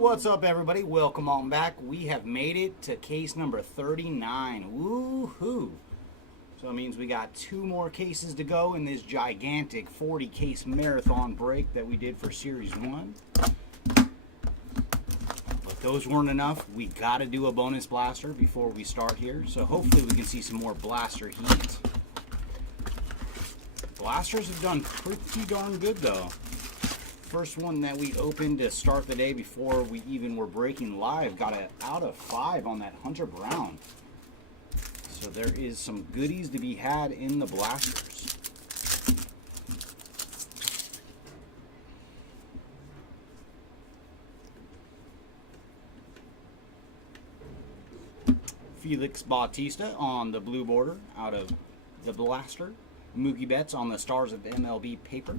What's up, everybody? Welcome on back. We have made it to case number 39. Woohoo! So it means we got 2 more cases to go in this gigantic 40 case marathon break that we did for Series 1. But those weren't enough. We got to do a bonus blaster before we start here. So hopefully we can see some more blaster heat. Blasters have done pretty darn good though. First one that we opened to start the day before we even were breaking live got an out of 5 on that Hunter Brown. So there is some goodies to be had in the blasters. Felix Bautista on the blue border out of the blaster. Mookie Betts on the Stars of MLB paper.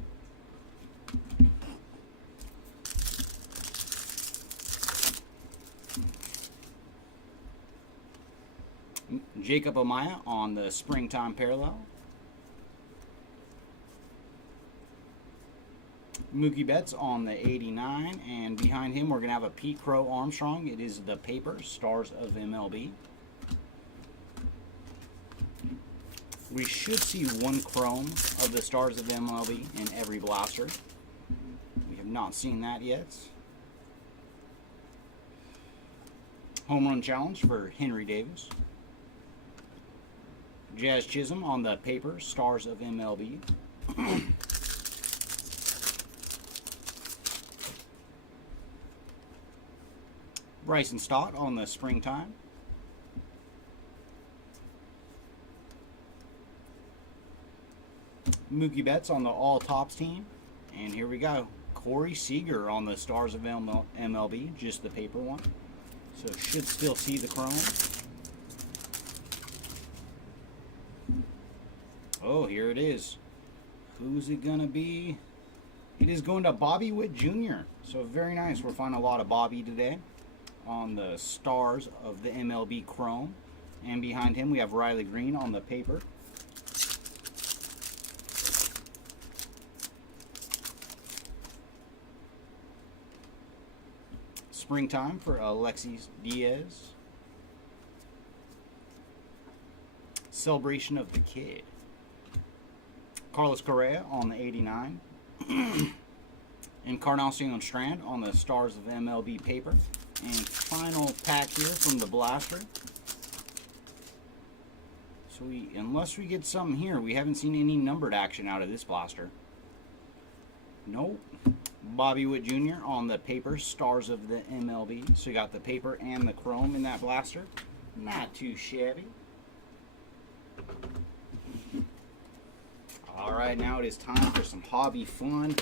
Jacob Amaya on the Springtime Parallel. Mookie Betts on the 89, and behind him we're going to have a Pete Crow Armstrong. It is the paper, Stars of MLB. We should see 1 chrome of the Stars of MLB in every blaster. We have not seen that yet. Home run challenge for Henry Davis. Jazz Chisholm on the paper, Stars of MLB. Bryson Stott on the Springtime. Mookie Betts on the All Tops team. And here we go. Corey Seager on the Stars of MLB, just the paper one. So should still see the chrome. Oh, here it is. Who's it going to be? It is going to Bobby Witt Jr. So very nice. We're finding a lot of Bobby today on the Stars of the MLB Chrome. And behind him we have Riley Green on the paper. Springtime for Alexis Diaz. Celebration of the Kid. Carlos Correa on the 89. Encarnacion Strand on the Stars of MLB paper. And final pack here from the blaster. So unless we get something here, we haven't seen any numbered action out of this blaster. Nope. Bobby Witt Jr. on the paper, Stars of the MLB. So you got the paper and the chrome in that blaster. Not too shabby. Alright, now it is time for some hobby fun.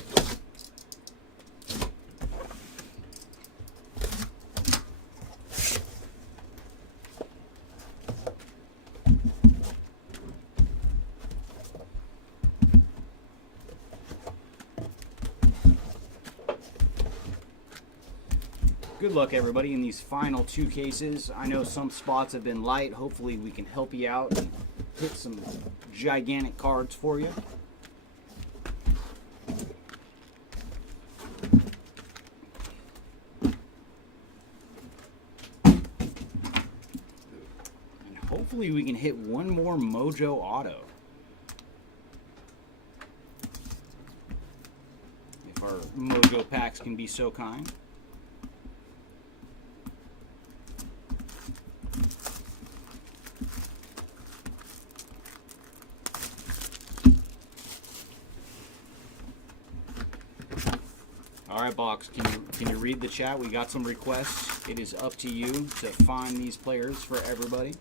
Good luck, everybody, in these final 2 cases. I know some spots have been light. Hopefully we can help you out and hit some gigantic cards for you. And hopefully we can hit 1 more Mojo Auto. If our Mojo packs can be so kind. Alright, Box, can you read the chat? We got some requests. It is up to you to find these players for everybody.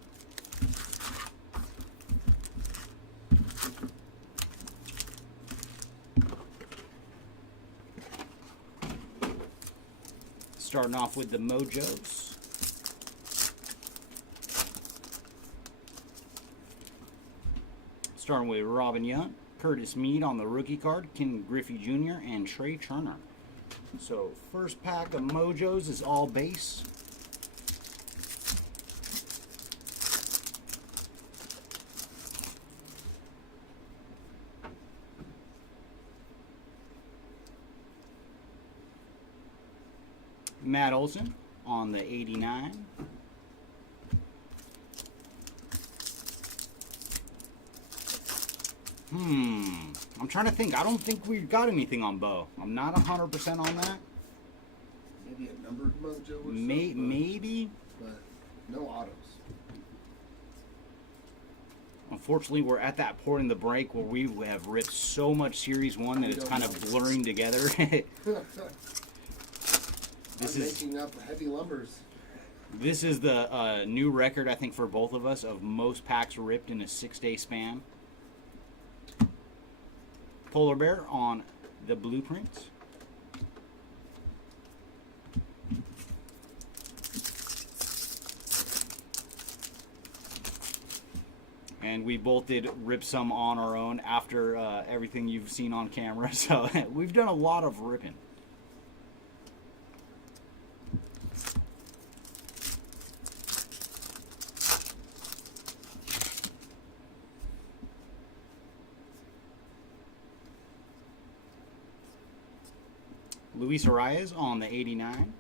Starting off with the Mojos. Starting with Robin Yount, Curtis Mead on the rookie card, Ken Griffey Jr., and Trey Turner. So first pack of Mojos is all base. Matt Olson on the 89. I'm trying to think. I don't think we've got anything on Bo. I'm not 100% on that. Maybe a numbered mojo or Maybe. But no autos. Unfortunately, we're at that point in the break where we have ripped so much Series 1 that it's kind of blurring together. This is making up heavy lumbers. This is the new record, I think, for both of us of most packs ripped in a 6-day span. Polar Bear on the blueprint. And we both did rip some on our own after everything you've seen on camera. So we've done a lot of ripping. Luis Arias on the 89.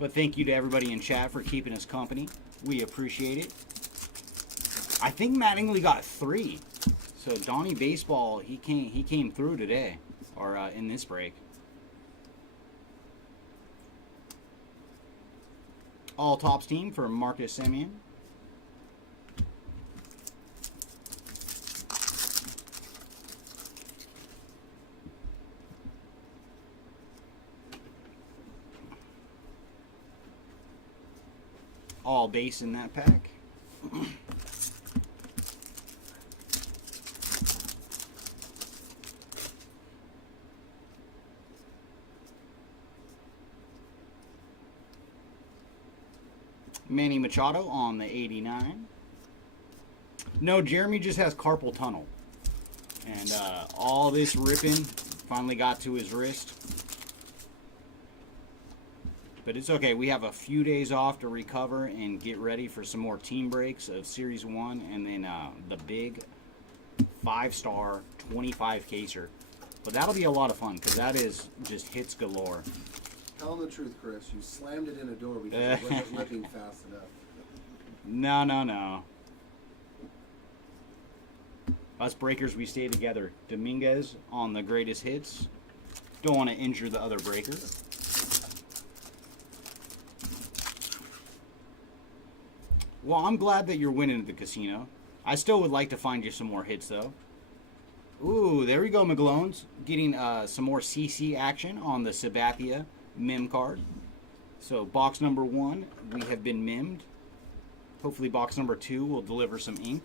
But thank you to everybody in chat for keeping us company. We appreciate it. I think Mattingly got 3. So Donnie Baseball, he came through today, or in this break. All tops team for Marcus Semien. All base in that pack. Manny Machado on the 89. No, Jeremy just has carpal tunnel. And all this ripping finally got to his wrist. But it's okay. We have a few days off to recover and get ready for some more team breaks of Series 1. And then the big 5-star 25 caser. But that'll be a lot of fun because that is just hits galore. Tell them the truth, Chris. You slammed it in a door because it wasn't ripping fast enough. No. Us breakers, we stay together. Dominguez on the greatest hits. Don't want to injure the other breaker. Well, I'm glad that you're winning at the casino. I still would like to find you some more hits, though. Ooh, there we go, McGlones. Getting some more CC action on the Sabathia mim card. So, box number 1, we have been mimmed. Hopefully, box number 2 will deliver some ink.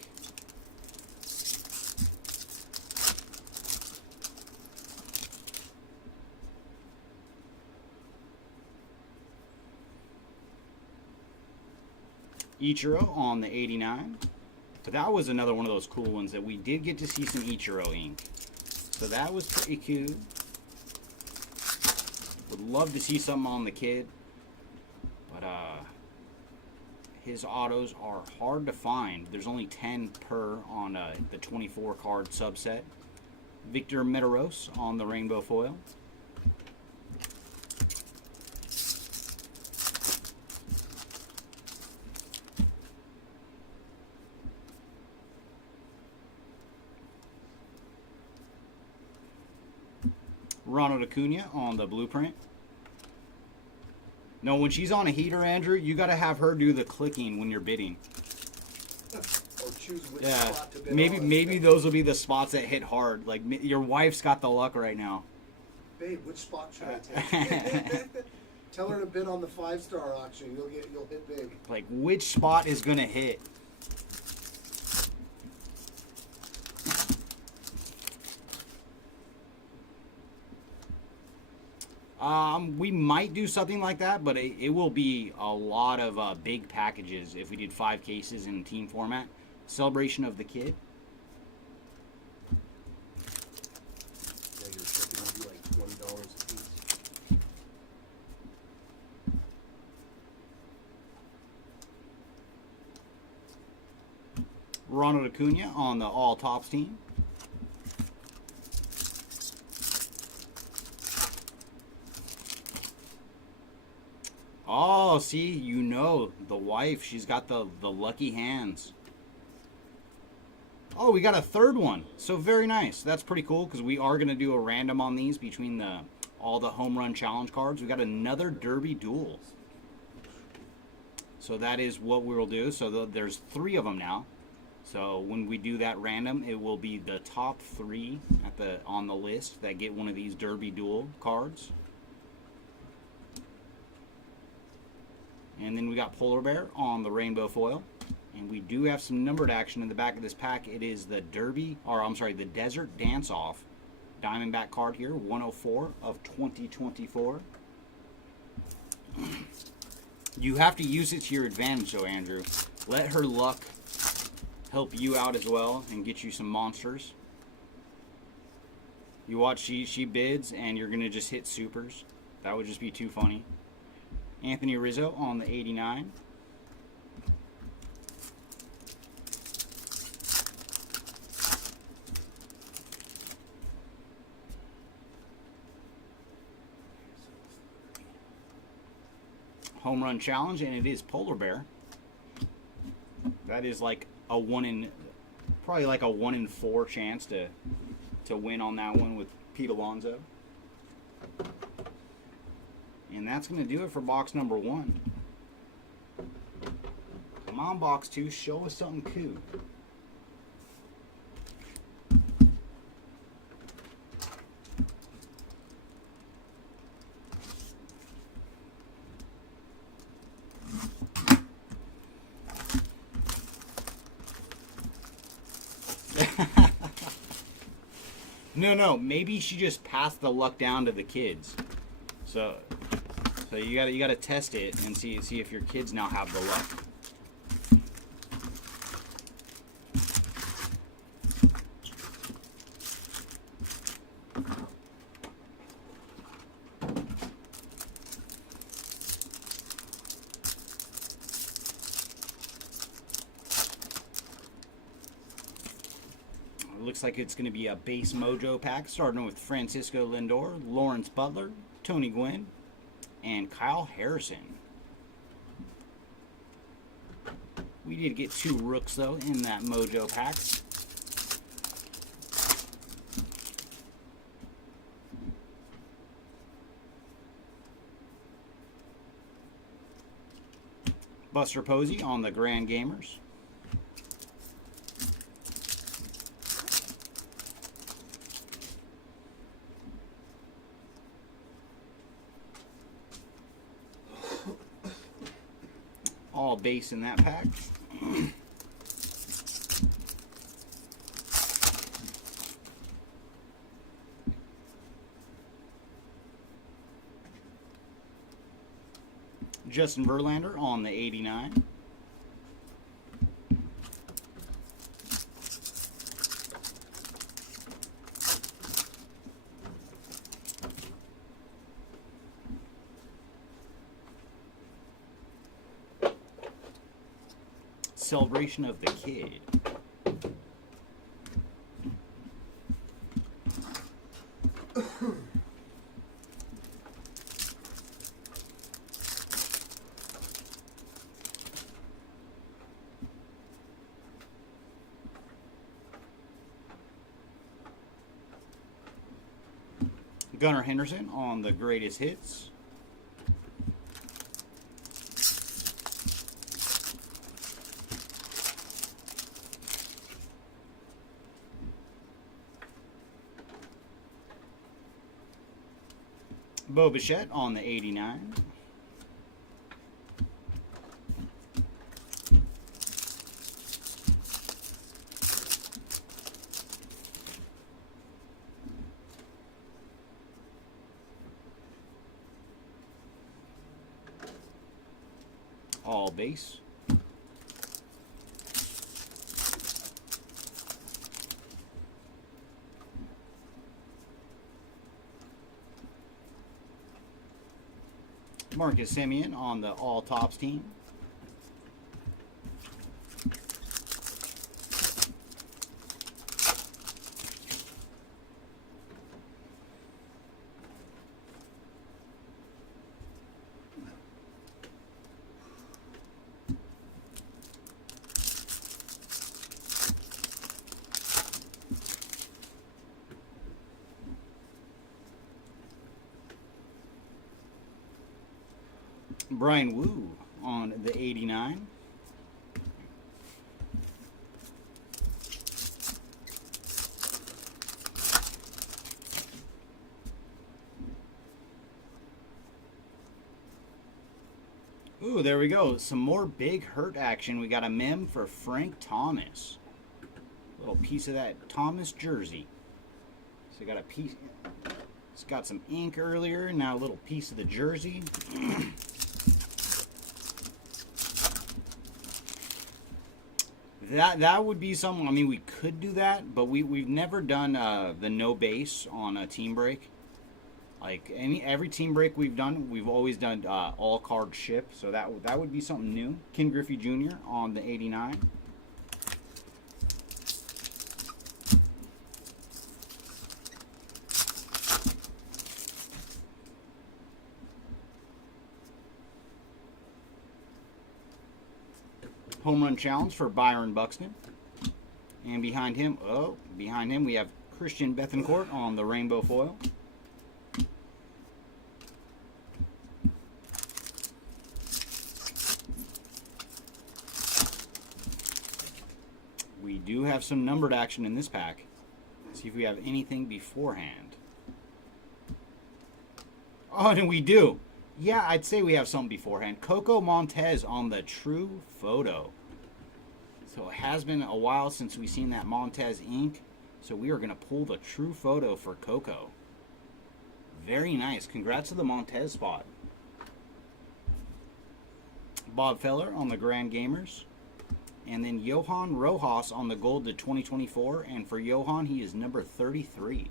Ichiro on the 89. But that was another one of those cool ones that we did get to see some Ichiro ink. So that was pretty cool. Would love to see something on the kid. But his autos are hard to find. There's only 10 per on the 24 card subset. Victor Metaros on the rainbow foil. Ronald Acuna on the blueprint. No, when she's on a heater, Andrew, you got to have her do the clicking when you're bidding. Or choose which spot to bid maybe those will be the spots that hit hard. Like your wife's got the luck right now. Babe, which spot should I take? Tell her to bid on the 5-star auction. You'll hit big. Like which spot is gonna hit? We might do something like that, but it will be a lot of big packages if we did 5 cases in team format. Celebration of the Kid. Yeah, your shipping would be like $20 a piece. Ronald Acuna on the all tops team. Oh, see, you know, the wife, she's got the lucky hands. Oh, we got a third one. So very nice. That's pretty cool because we are going to do a random on these between all the home run challenge cards. We got another Derby duel. So that is what we'll do. So there's 3 of them now. So when we do that random, it will be the top 3 on the list that get one of these Derby duel cards. And then we got Polar Bear on the rainbow foil. And we do have some numbered action in the back of this pack. It is the the Desert Dance-Off Diamondback card here, 104 of 2024. You have to use it to your advantage, though, Andrew. Let her luck help you out as well and get you some monsters. You watch, she bids, and you're going to just hit supers. That would just be too funny. Anthony Rizzo on the 89. Home run challenge, and it is Polar Bear. That is like probably like a 1 in 4 chance to win on that one with Pete Alonso. And that's going to do it for box number 1. Come on, box 2, show us something cool. No, maybe she just passed the luck down to the kids. So you gotta test it and see if your kids now have the luck. Looks like it's going to be a base mojo pack, starting with Francisco Lindor, Lawrence Butler, Tony Gwynn, and Kyle Harrison. We did get 2 rooks, though, in that mojo pack. Buster Posey on the Grand Gamers. All base in that pack. Justin Verlander on the 89. Celebration of the Kid. Gunnar Henderson on the greatest hits. Bo Bichette on the 89. All base. Marcus Semien on the All Tops team. Brian Wu on the 89. Ooh, there we go. Some more big hurt action. We got a mem for Frank Thomas. Little piece of that Thomas jersey. So got a piece. It's got some ink earlier. Now a little piece of the jersey. That would be something. I mean, we could do that, but we've never done the no base on a team break. Like every team break we've done, we've always done all card ship. So that would be something new. Ken Griffey Jr. on the 89. Home run challenge for Byron Buxton. And behind him we have Christian Bethancourt on the rainbow foil. We do have some numbered action in this pack. Let's see if we have anything beforehand. Oh, and we do. Yeah, I'd say we have something beforehand. Coco Montez on the true photo. So it has been a while since we've seen that Montez ink. So we are going to pull the true photo for Coco. Very nice. Congrats to the Montez spot. Bob Feller on the Grand Gamers. And then Johan Rojas on the gold to 2024. And for Johan, he is number 33.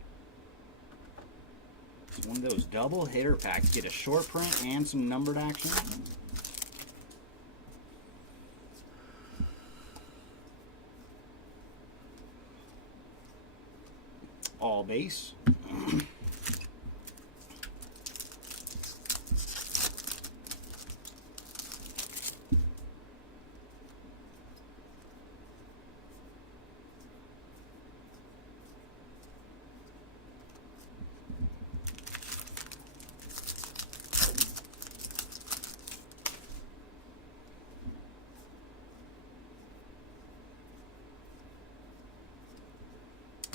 It's one of those double hitter packs. Get a short print and some numbered action. All base.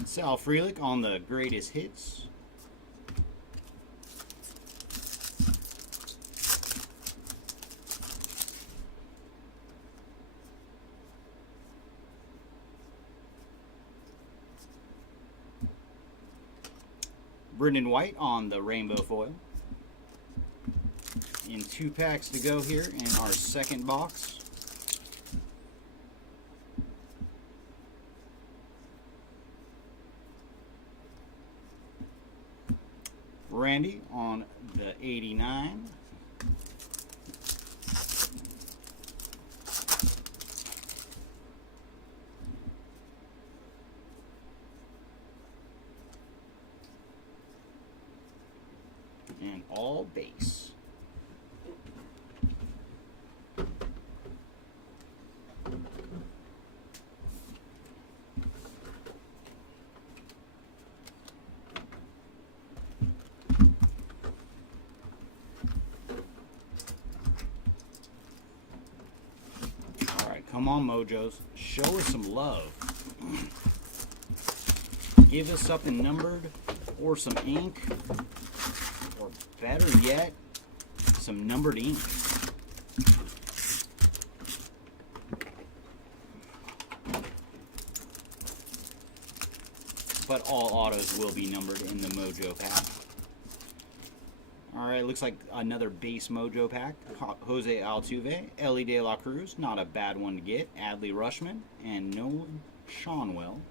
Sal Frelick on the greatest hits. Brendan White on the rainbow foil. In 2 packs to go here in our second box. Randy on the 89. And all base. Come on, Mojos. Show us some love. Give us something numbered or some ink. Or better yet, some numbered ink. But all autos will be numbered in the Mojo pack. Alright, looks like another base Mojo pack. Jose Altuve, Ellie De La Cruz, not a bad one to get. Adley Rushman, and Nolan Schanuel.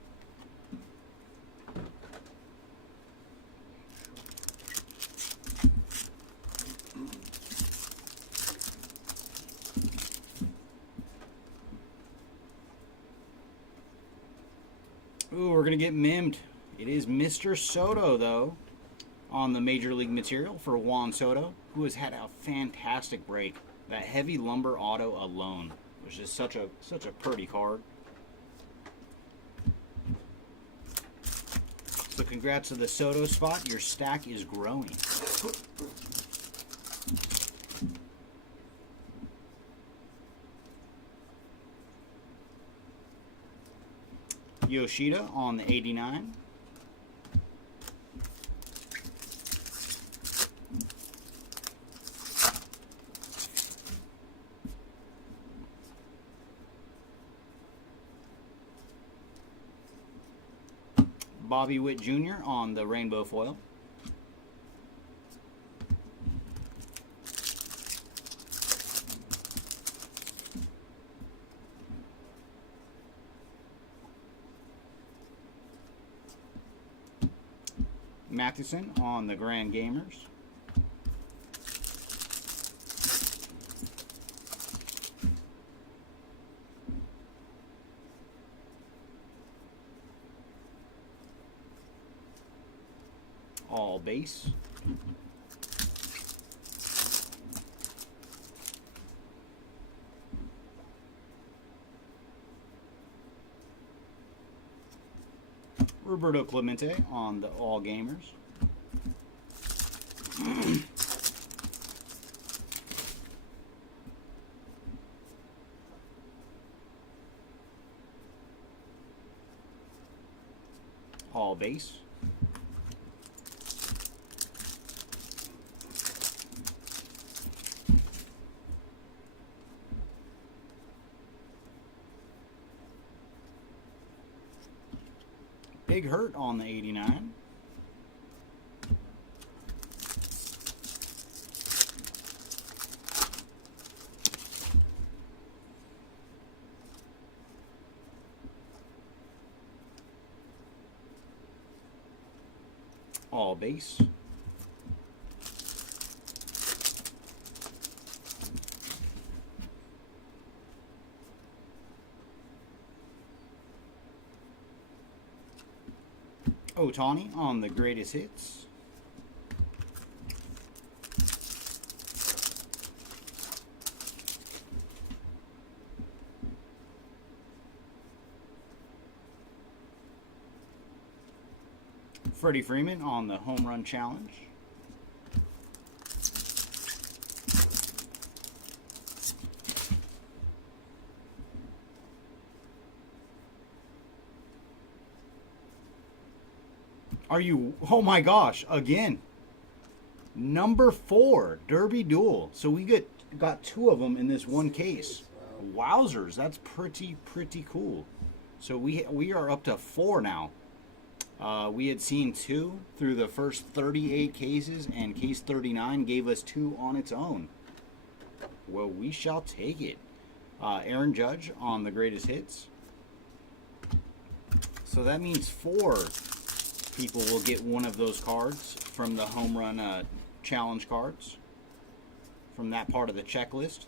Ooh, we're going to get mimmed. It is Mr. Soto, though, on the Major League material for Juan Soto, who has had a fantastic break. That heavy lumber auto alone was just such a pretty card. So congrats to the Soto spot. Your stack is growing. Yoshida on the 89. Bobby Witt Jr. on the rainbow foil. Matheson on the Grand Gamers. All base. Roberto Clemente on the All Gamers. All base. Big Hurt on the 89. All base. Otani on the greatest hits. Freddie Freeman on the home run challenge. Are you, oh my gosh, again. Number 4, Derby Duel. So we got 2 of them in this one case. Wowzers, that's pretty cool. So we are up to 4 now. We had seen 2 through the first 38 cases, and case 39 gave us 2 on its own. Well, we shall take it. Aaron Judge on the greatest hits. So that means 4 people will get one of those cards from the home run challenge cards from that part of the checklist.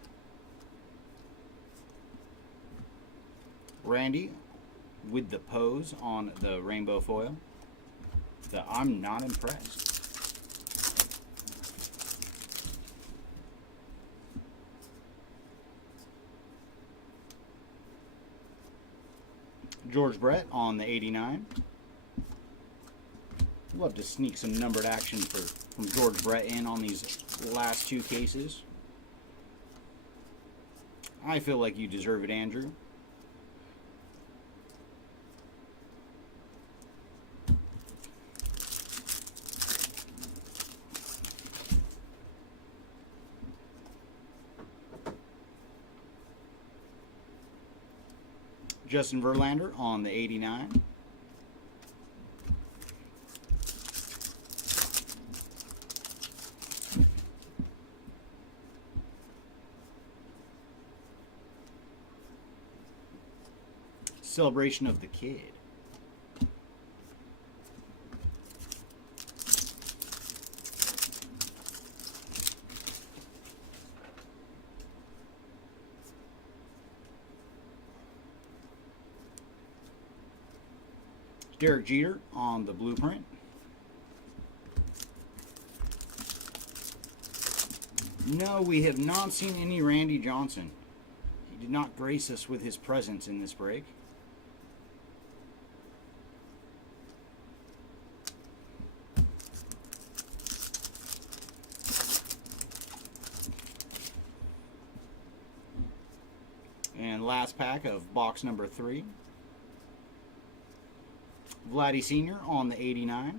Randy with the pose on the rainbow foil. I'm not impressed. George Brett on the 89. Love to sneak some numbered action from George Brett in on these last 2 cases. I feel like you deserve it, Andrew. Justin Verlander on the 89. Celebration of the Kid. Derek Jeter on the blueprint. No, we have not seen any Randy Johnson. He did not grace us with his presence in this break. And last pack of box number 3. Vladdy Sr. on the 89.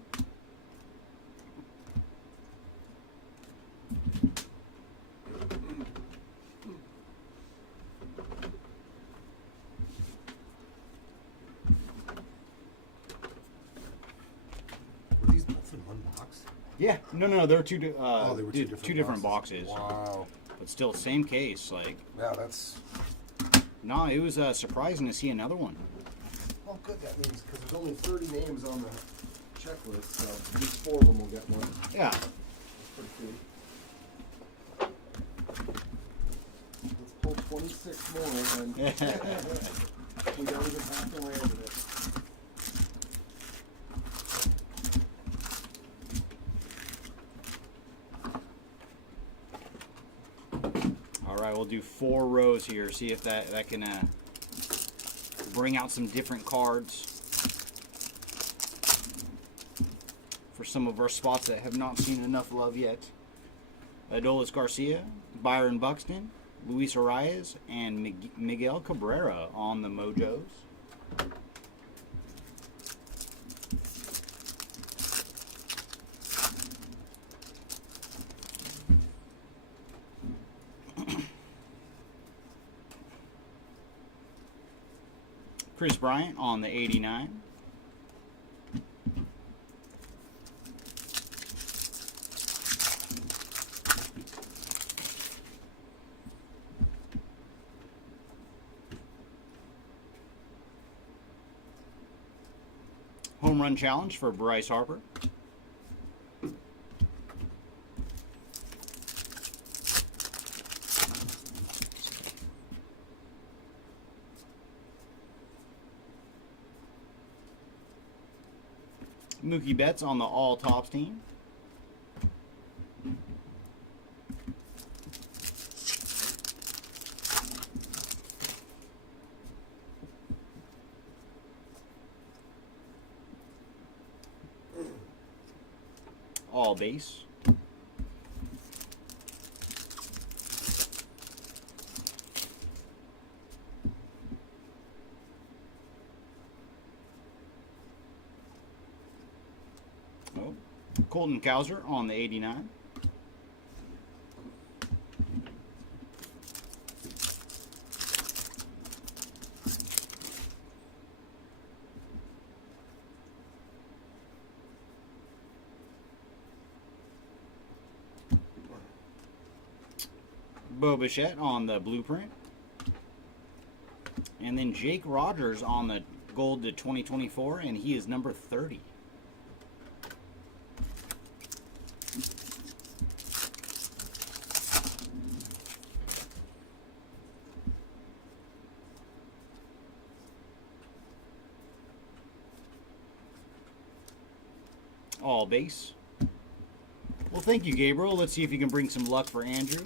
Were these both in one box? Yeah, no, they're two. They were two different boxes. Wow. But still, same case. Like, Yeah, that's. no, it was surprising to see another one. Well, good. That means because there's only 30 names on the checklist, so at least 4 of them will get one. Yeah. That's pretty cool. Let's pull 26 more, and we don't even have to land in it. All right, we'll do 4 rows here. See if that can bring out some different cards for some of our spots that have not seen enough love yet. Adolis Garcia, Byron Buxton, Luis Arias, and Miguel Cabrera on the Mojos. Chris Bryant on the 89. Home run challenge for Bryce Harper. Mookie Betts on the all tops team. All base. Oh, Colton Cowser on the 89. Bo Bichette on the blueprint. And then Jake Rogers on the gold to 2024, and he is number 30. All base. Well, thank you, Gabriel. Let's see if you can bring some luck for Andrew.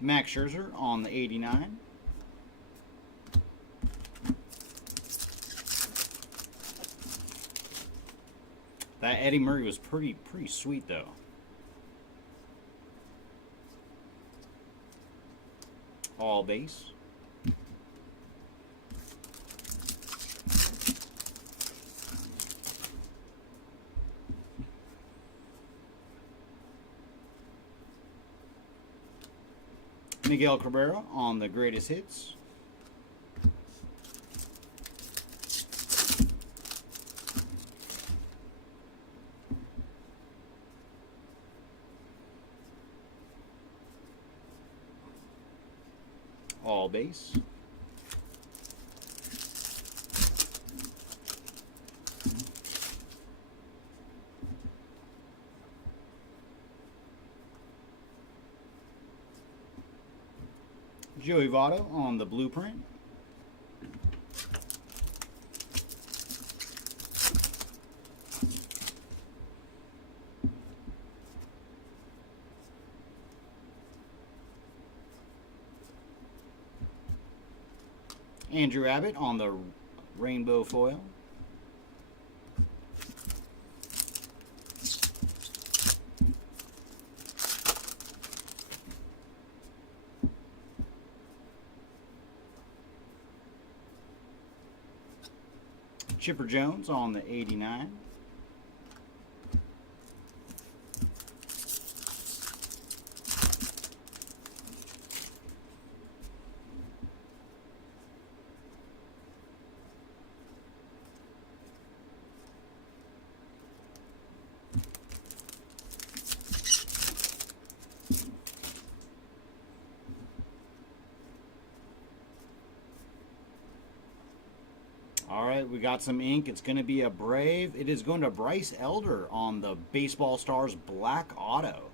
Max Scherzer on the 89. That Eddie Murray was pretty sweet though. All base. Miguel Cabrera on the greatest hits. All base. Joey Votto on the blueprint. Andrew Abbott on the rainbow foil. Chipper Jones on the 89. All right, we got some ink. It's going to be a Brave. It is going to Bryce Elder on the Baseball Stars Black Auto.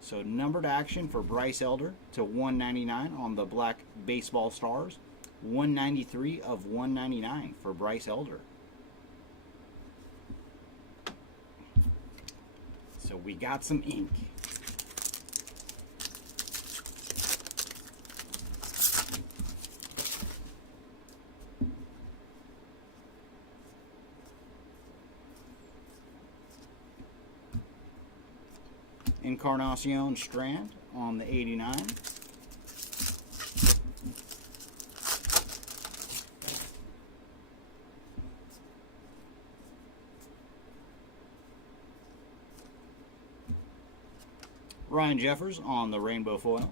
So numbered action for Bryce Elder to 199 on the Black Baseball Stars. 193 of 199 for Bryce Elder. So we got some ink. Encarnacion Strand on the 89. Ryan Jeffers on the Rainbow Foil.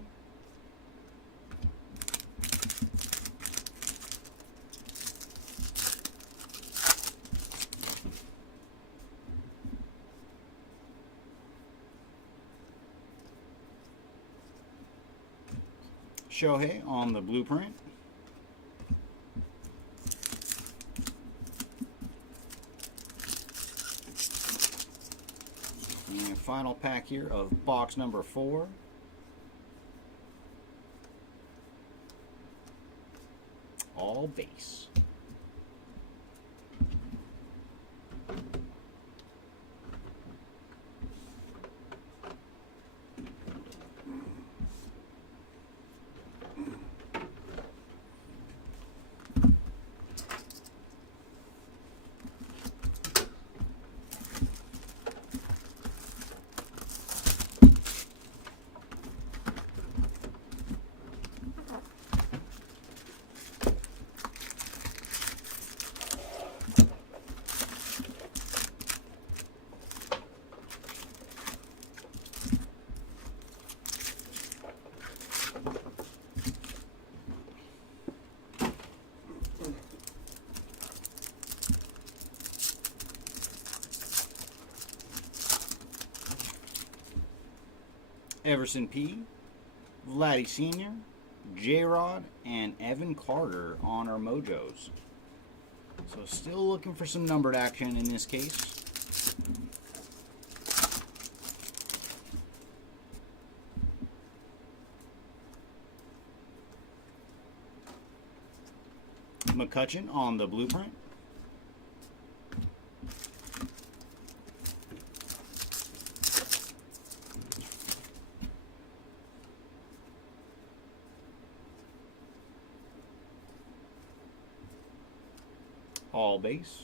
Shohei on the Blueprint. And final pack here of box number 4. All base. Everson P., Vladdy Sr., J-Rod, and Evan Carter on our Mojos. So still looking for some numbered action in this case. McCutcheon on the Blueprint. All base.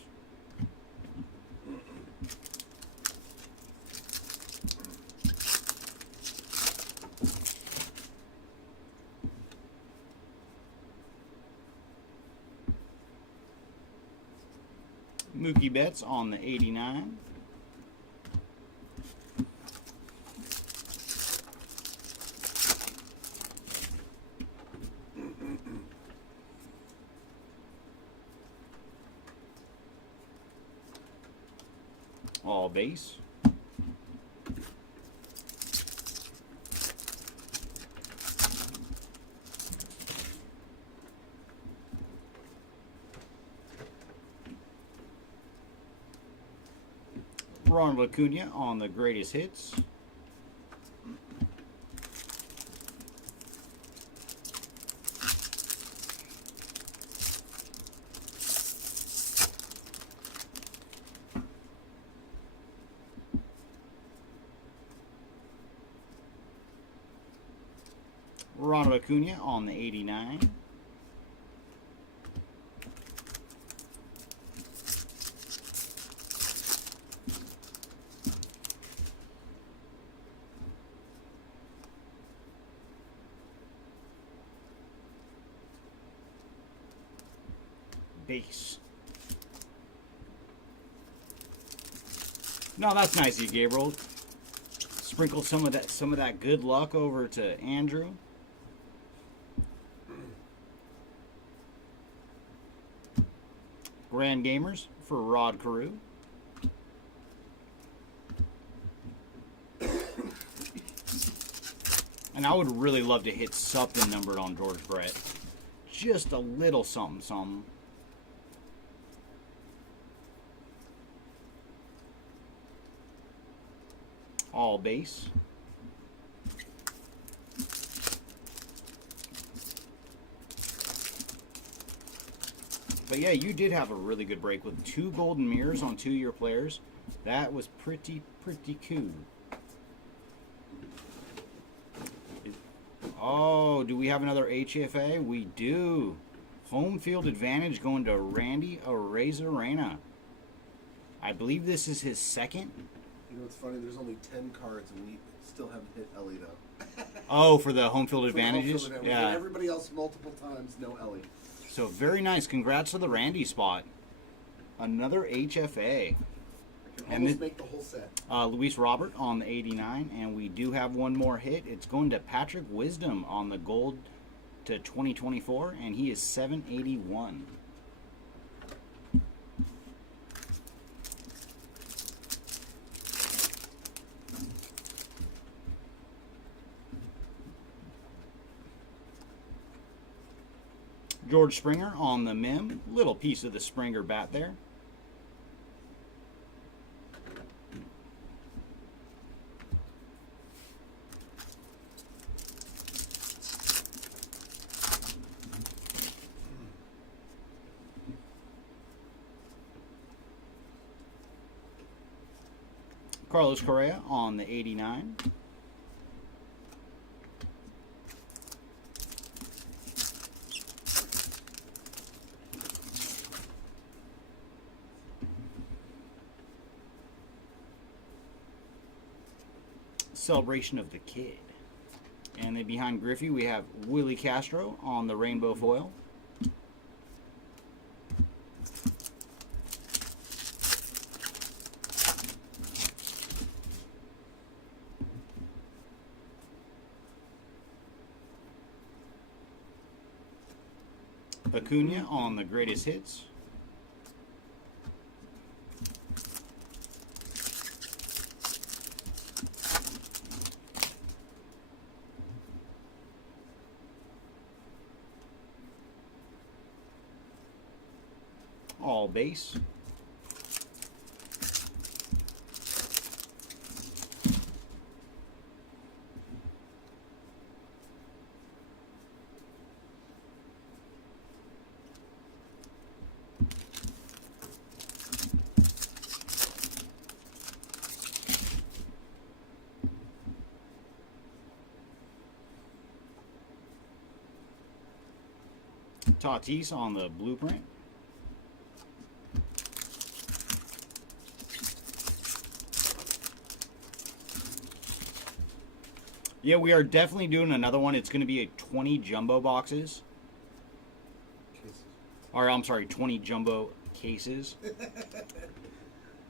Mookie Betts on the 89. All base. Ronald Acuna on the greatest hits. Ronald Acuna on the 89. Base. No, that's nice of you, Gabriel. Sprinkle some of that good luck over to Andrew. Grand Gamers for Rod Carew. And I would really love to hit something numbered on George Brett. Just a little something, something. All base. But yeah, you did have a really good break with 2 golden mirrors on 2 of your players. That was pretty cool. Oh, do we have another HFA? We do. Home field advantage going to Randy Arezarena. I believe this is his second. You know what's funny? There's only 10 cards and we still haven't hit Ellie though. Oh, for the home field advantages? Yeah. Everybody else multiple times, no Ellie. So very nice. Congrats to the Randy spot. Another HFA. Can almost make the whole set. Luis Robert on the 89, and we do have one more hit. It's going to Patrick Wisdom on the gold to 2024, and he is 781. George Springer on the Mim. Little piece of the Springer bat there. Carlos Correa on the 89. Celebration of the Kid. And then behind Griffey we have Willie Castro on the rainbow foil. Acuna on the greatest hits. All base. Tatis on the blueprint. Yeah, we are definitely doing another one. It's going to be a 20 jumbo boxes. Or I'm sorry, 20 jumbo cases.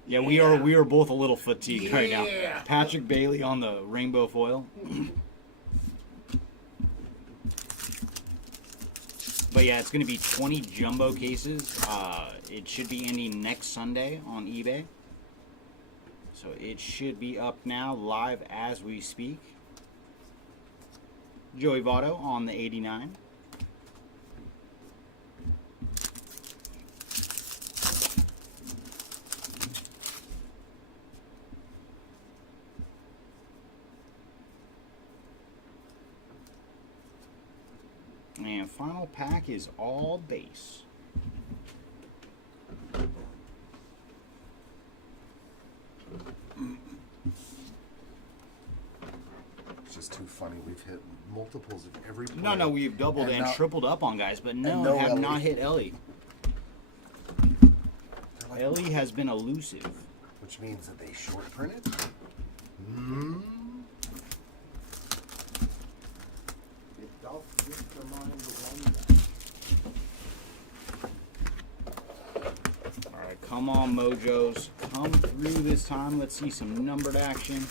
Yeah, we are both a little fatigued right now. Patrick Bailey on the rainbow foil. But yeah, it's going to be 20 jumbo cases. It should be ending next Sunday on eBay. So it should be up now, live as we speak. Joey Votto on the 89. And final pack is all base. It's just too funny. We've hit multiples of every player. No, we've doubled and tripled up on guys, but no, no have Ellie. not hit Ellie. Like, Ellie has been elusive. Which means that they short print it? Alright, come on, Mojos. come through this time. Let's see some numbered action.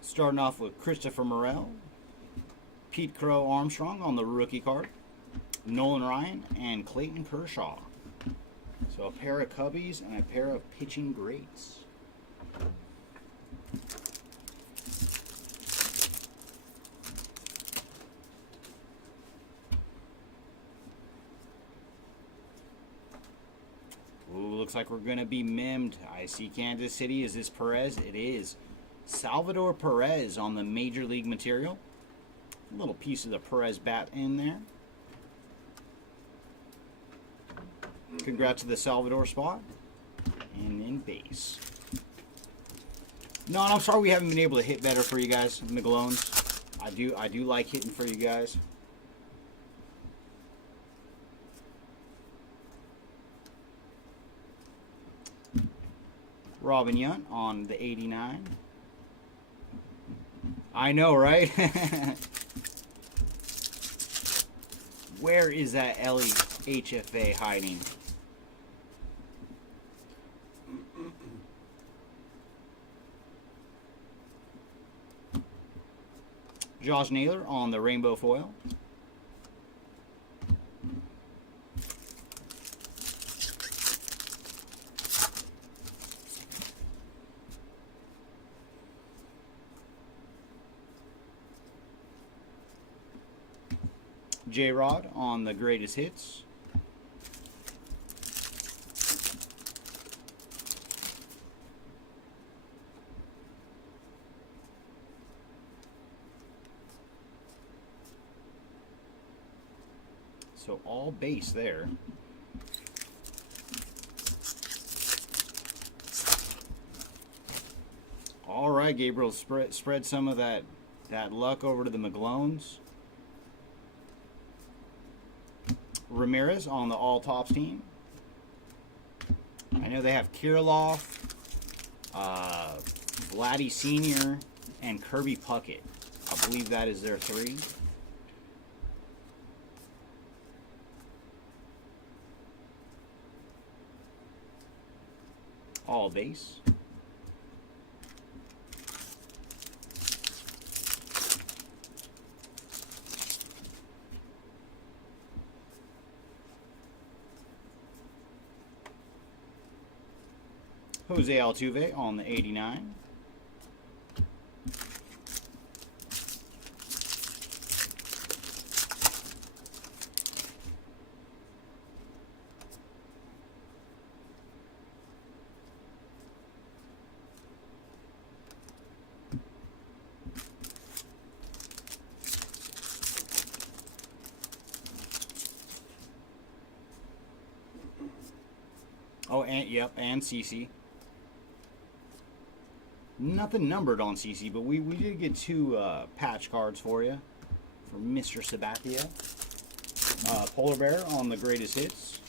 Starting off with Christopher Morel, Pete Crow Armstrong on the rookie card, Nolan Ryan, and Clayton Kershaw. So a pair of Cubbies and a pair of pitching greats. Ooh, looks like we're going to be mimmed. I see Kansas City. Is this Perez? It is. Salvador Perez on the Major League material. A little piece of the Perez bat in there. Congrats to the Salvador spot. And in base. No, I'm sorry we haven't been able to hit better for you guys, McGlones. I do like hitting for you guys. Robin Yount on the 89. I know, right? Where is that Ellie HFA hiding? Josh Naylor on the rainbow foil. J-Rod on the greatest hits. So all base there. All right, Gabriel, spread some of that luck over to the McGlones. Ramirez on the all tops team. I know they have Kirilloff, Vladdy Sr., and Kirby Puckett. I believe that is their three. All base. Jose Altuve on the 89. Oh, and yep, and CC. Nothing numbered on CC, but we did get two patch cards for you for Mr. Sabathia. Polar Bear on the greatest hits.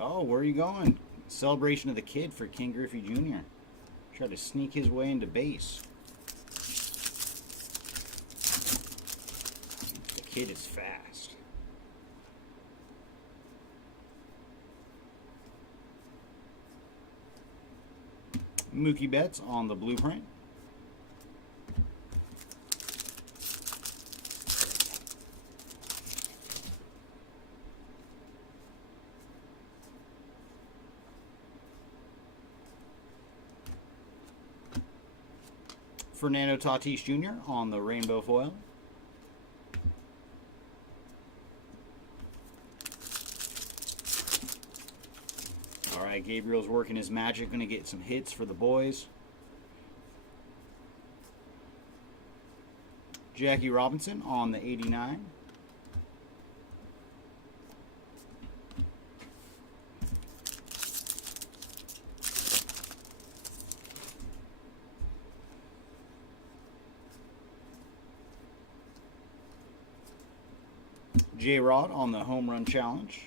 Oh, where are you going? Celebration of the Kid for King Griffey Jr. Tried to sneak his way into base. The kid is fast. Mookie Betts on the blueprint. Fernando Tatis Jr. on the rainbow foil. All right, Gabriel's working his magic, going to get some hits for the boys. Jackie Robinson on the 89. J-Rod on the home run challenge.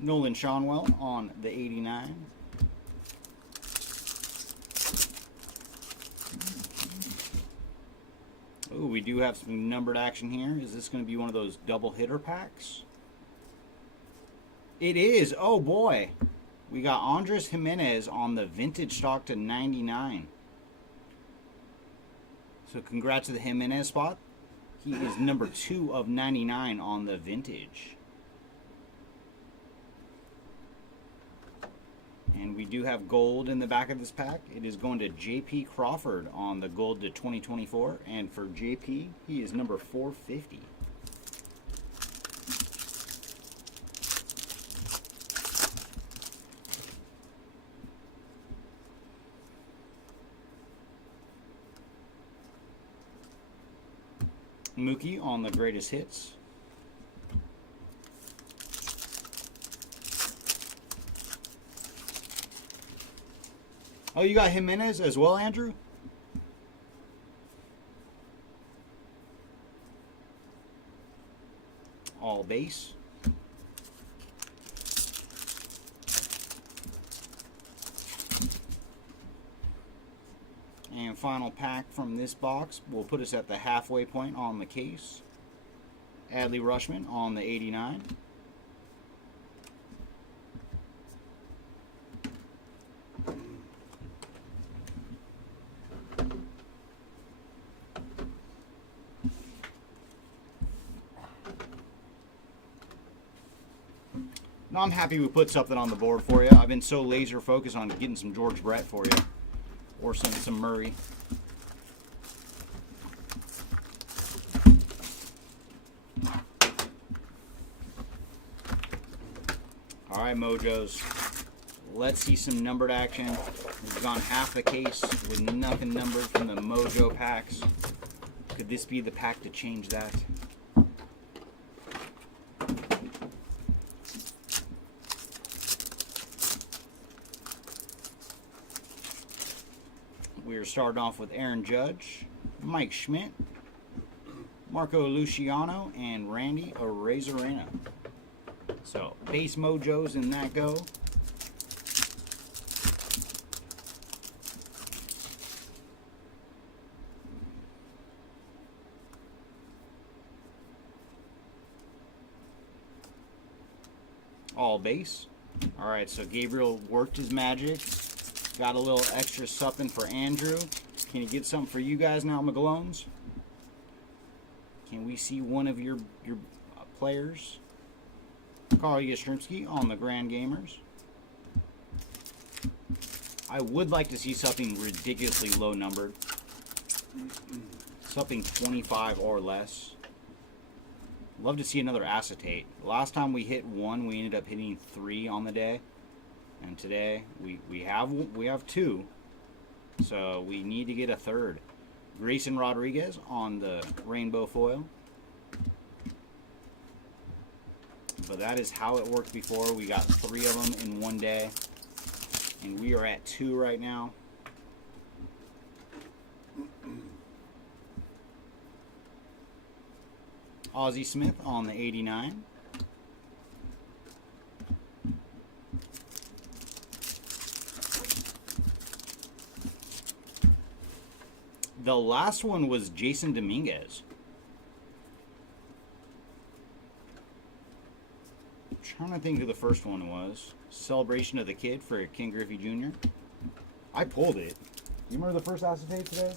Nolan Shonwell on the 89. Oh, we do have some numbered action here. Is this going to be one of those double hitter packs? It is. Oh boy. We got Andres Jimenez on the vintage stock to 99. So congrats to the Jimenez spot. He is number 2 of 99 on the vintage. And we do have gold in the back of this pack. It is going to JP Crawford on the gold to 2024. And for JP, he is number 450. Mookie on the greatest hits. Oh, you got Jimenez as well, Andrew? All base. And final pack from this box will put us at the halfway point on the case. Adley Rutschman on the 89. No, I'm happy we put something on the board for you. I've been so laser focused on getting some George Brett for you. Or some Murray. Alright, Mojos. Let's see some numbered action. We've gone half the case with nothing numbered from the Mojo packs. Could this be the pack to change that? We're starting off with Aaron Judge, Mike Schmidt, Marco Luciano, and Randy Arozarena. So, base Mojos in that go. All base. Alright, so Gabriel worked his magic. Got a little extra something for Andrew. Can you get something for you guys now, McGlones? Can we see one of your players? Carl Yastrzemski on the Grand Gamers. I would like to see something ridiculously low numbered. Something 25 or less. Love to see another acetate. Last time we hit 1, we ended up hitting 3 on the day. And today we have 2, so we need to get a 3rd. Grayson Rodriguez on the rainbow foil. But that is how it worked before. We got 3 of them in one day, and we are at 2 right now. Ozzie Smith on the 89. The last one was Jason Dominguez. I'm trying to think who the first one was. Celebration of the Kid for King Griffey Jr. I pulled it. You remember the first acetate today?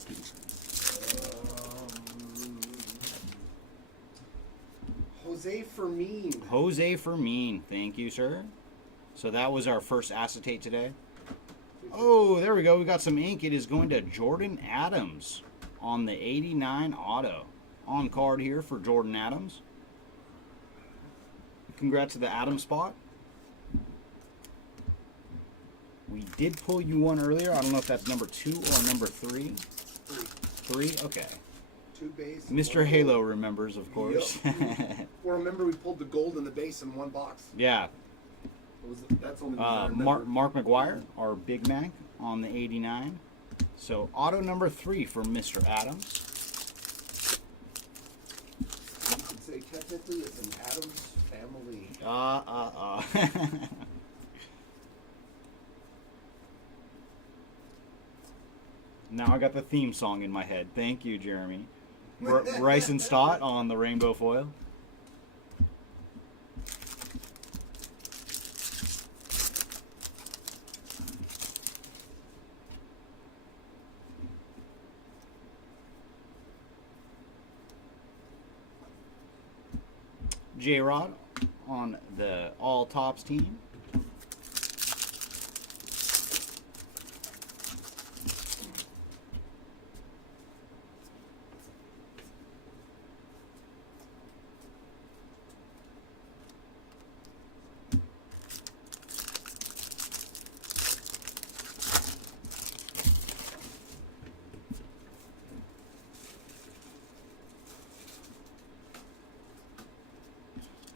Jose Fermin. Jose Fermin. Thank you, sir. So that was our first acetate today. Oh, there we go. We got some ink. It is going to Jordan Adams on the 89 auto. On card here for Jordan Adams. Congrats to the Adams spot. We did pull you one earlier. I don't know if that's number 2 or number 3. 3? Okay. Two base. Mr. Halo remembers, of course. Yep. Well, remember we pulled the gold and the base in one box. Yeah. That's only one I remember. Mark McGuire, our Big Mac on the 89. So auto number 3 for Mr. Adams. You could say technically it's an Adams family. Now I got the theme song in my head. Thank you, Jeremy. Rice and Stott on the rainbow foil. J-Rod on the all tops team.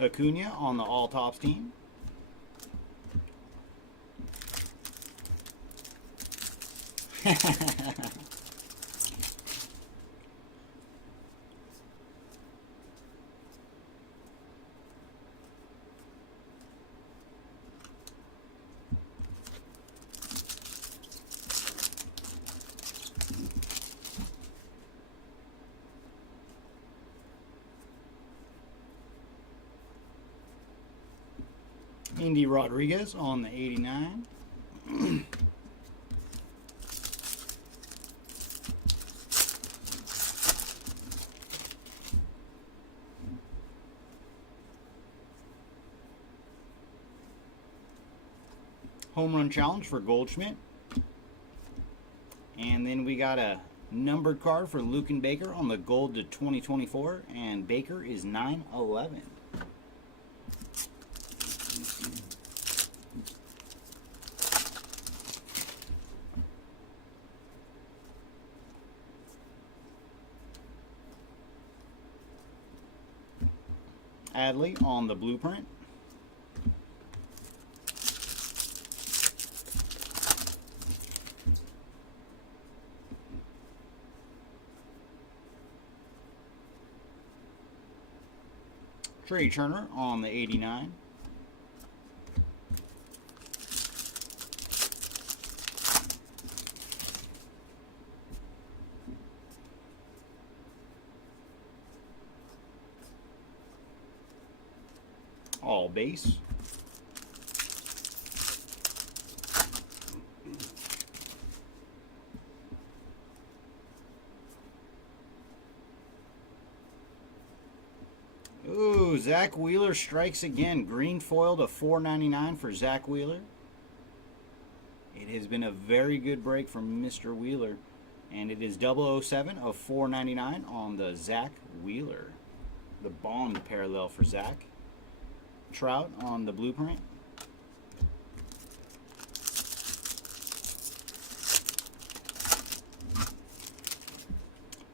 Acuna on the all tops team. Indy Rodriguez on the 89. Home run challenge for Goldschmidt. And then we got a numbered card for Luke and Baker on the gold to 2024. And Baker is 9/11. Adley on the blueprint. Trey Turner on the 89. All base. Ooh, Zach Wheeler strikes again. Green foil to $4.99 for Zach Wheeler. It has been a very good break from Mr. Wheeler. And it is 007 of $4.99 on the Zach Wheeler. The Bond parallel for Zach. Trout on the blueprint.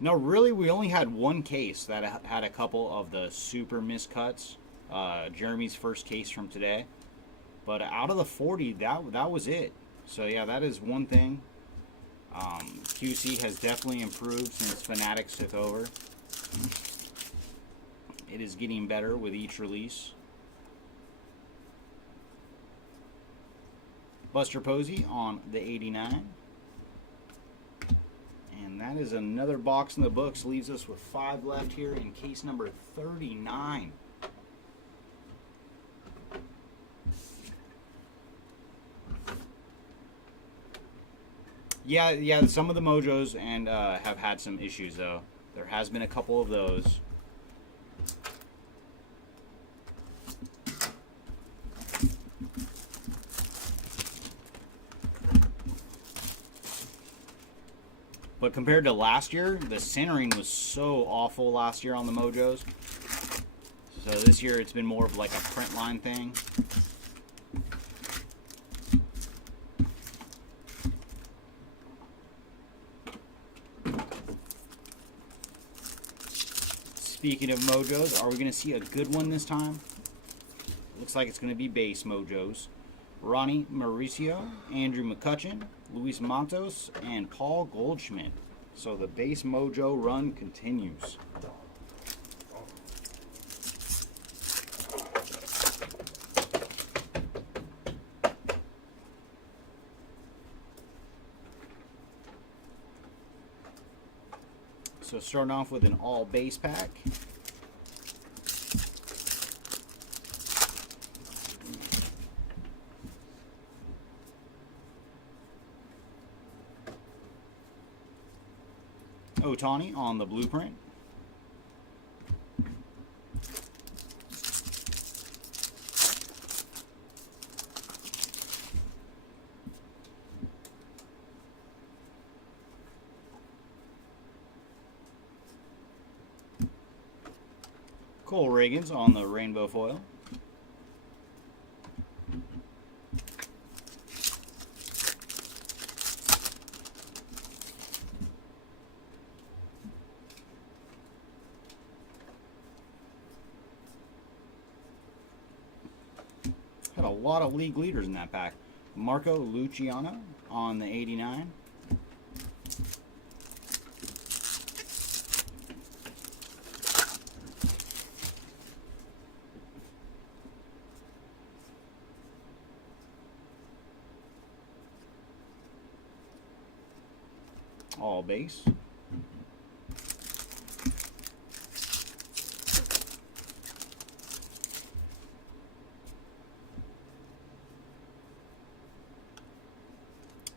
No, really, we only had one case that had a couple of the super miscuts. Jeremy's first case from today. But out of the 40, that was it. So, yeah, that is one thing. QC has definitely improved since Fanatics took over. It is getting better with each release. Buster Posey on the 89. And that is another box in the books. Leaves us with 5 left here in case number 39. Yeah, some of the Mojos and have had some issues though. There has been a couple of those. But compared to last year, the centering was so awful last year on the Mojos. So this year it's been more of like a print line thing. Speaking of mojos, are we going to see a good one this time? Looks like it's going to be base mojos. Ronnie Mauricio, Andrew McCutcheon, Luis Matos, and Paul Goldschmidt. So the base mojo run continues. So starting off with an all base pack. Otani on the blueprint. Cole Reagans on the rainbow foil. Had a lot of league leaders in that pack. Marco Luciano on the 89. All base.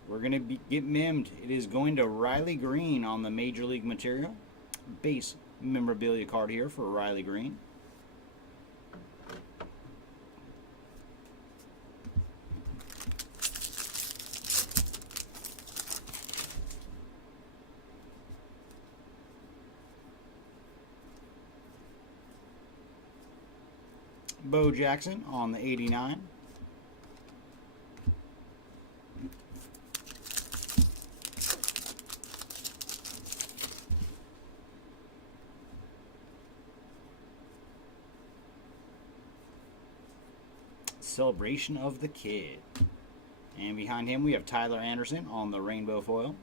We're going to get mimmed. It is going to Riley Green on the Major League material. Base memorabilia card here for Riley Green. Bo Jackson on the 89. Celebration of the Kid. And behind him we have Tyler Anderson on the rainbow foil.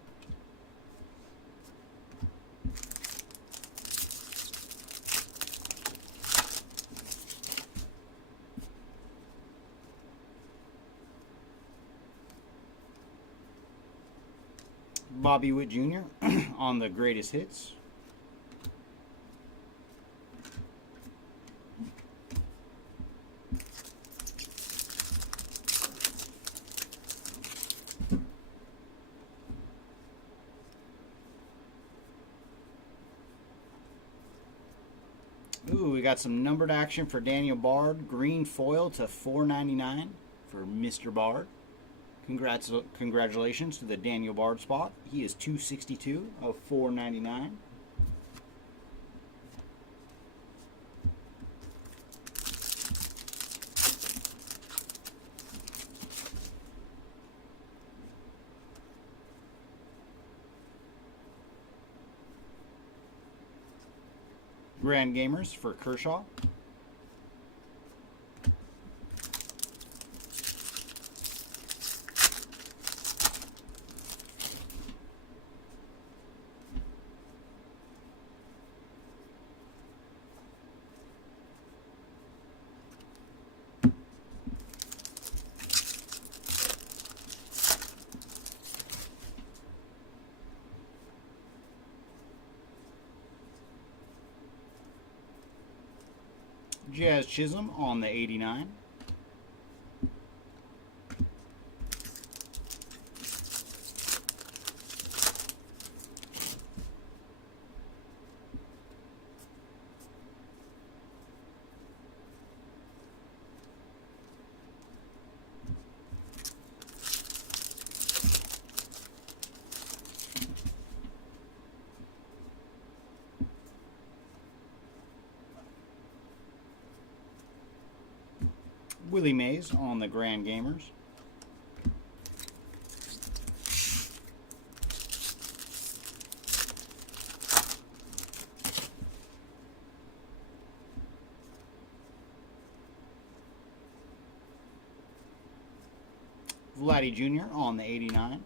Bobby Witt Jr. on the greatest hits. Ooh, we got some numbered action for Daniel Bard. Green foil to $4.99 for Mr. Bard. Congratulations to the Daniel Bard spot. He is 262 of $4.99. Grand Gamers for Kershaw. Jazz Chisholm on the 89. Willie Mays on the Grand Gamers. Vladdy Jr. on the 89.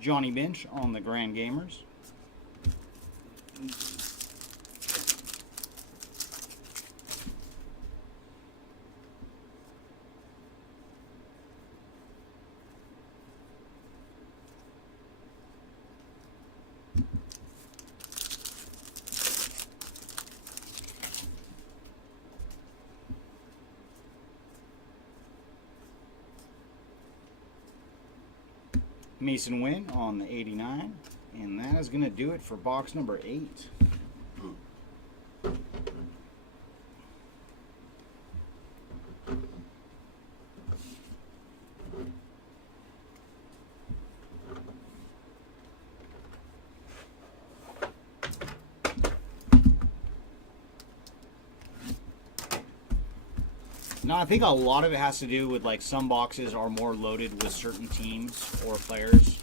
Johnny Bench on the Grand Gamers. Mason Wynn on the 89. And that is going to do it for box number 8. Now, I think a lot of it has to do with, like, some boxes are more loaded with certain teams or players.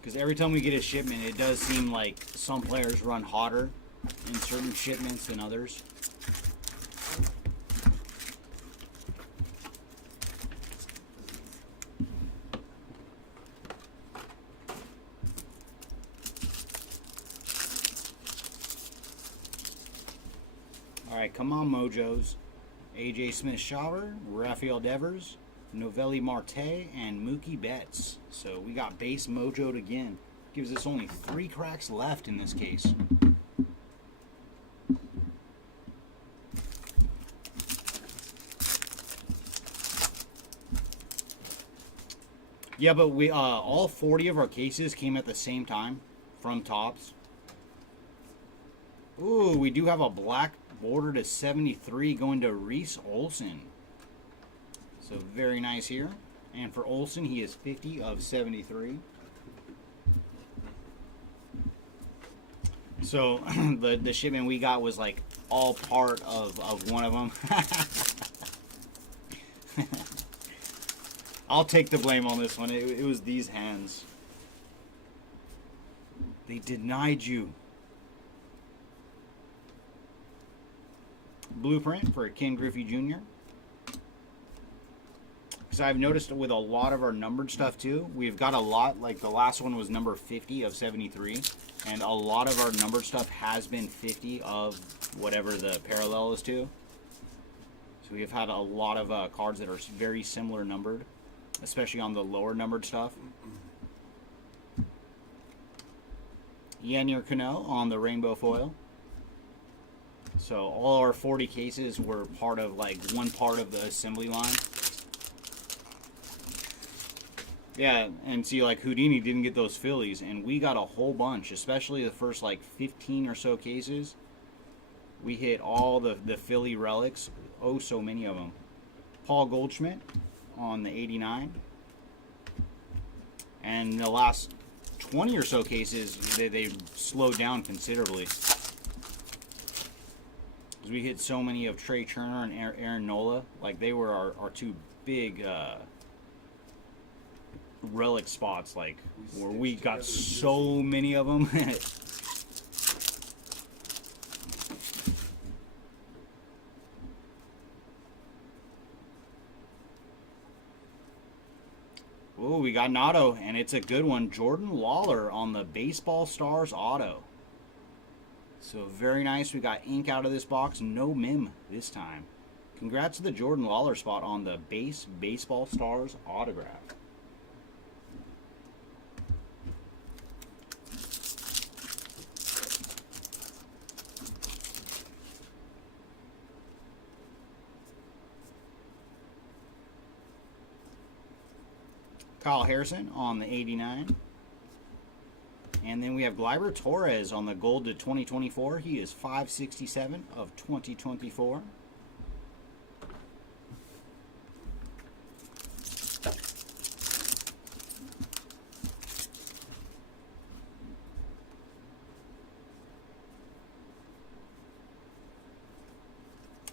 Because every time we get a shipment, it does seem like some players run hotter in certain shipments than others. Alright, come on, Mojos. AJ Smith-Shawver, Rafael Devers, Novelli Marte, and Mookie Betts. So we got base mojoed again. Gives us only 3 cracks left in this case. Yeah, but we all 40 of our cases came at the same time from Topps. Ooh, we do have a black border to 73 going to Reese Olson. So very nice here. And for Olson, he is 50 of 73. So the shipment we got was like all part of one of them. I'll take the blame on this one. It was these hands. They denied you. Blueprint for Ken Griffey Jr. Because I've noticed with a lot of our numbered stuff too, we've got a lot, like the last one was number 50 of 73, and a lot of our numbered stuff has been 50 of whatever the parallel is to. So we've had a lot of cards that are very similar numbered, especially on the lower numbered stuff. Yennier Cano on the rainbow foil. So all our 40 cases were part of like one part of the assembly line. Yeah, and see, like Houdini didn't get those Phillies, and we got a whole bunch, especially the first like 15 or so cases. We hit all the Philly relics, oh so many of them. Paul Goldschmidt on the 89. And the last 20 or so cases, they slowed down considerably. We hit so many of Trey Turner and Aaron Nola. Like, they were our 2 big relic spots, like, where we got so many of them. Oh, we got an auto, and it's a good one. Jordan Lawler on the Baseball Stars auto. So very nice. We got ink out of this box. No mim this time. Congrats to the Jordan Lawler spot on the base Baseball Stars autograph. Kyle Harrison on the 89. And then we have Gleyber Torres on the gold to 2024. He is 567 of 2024.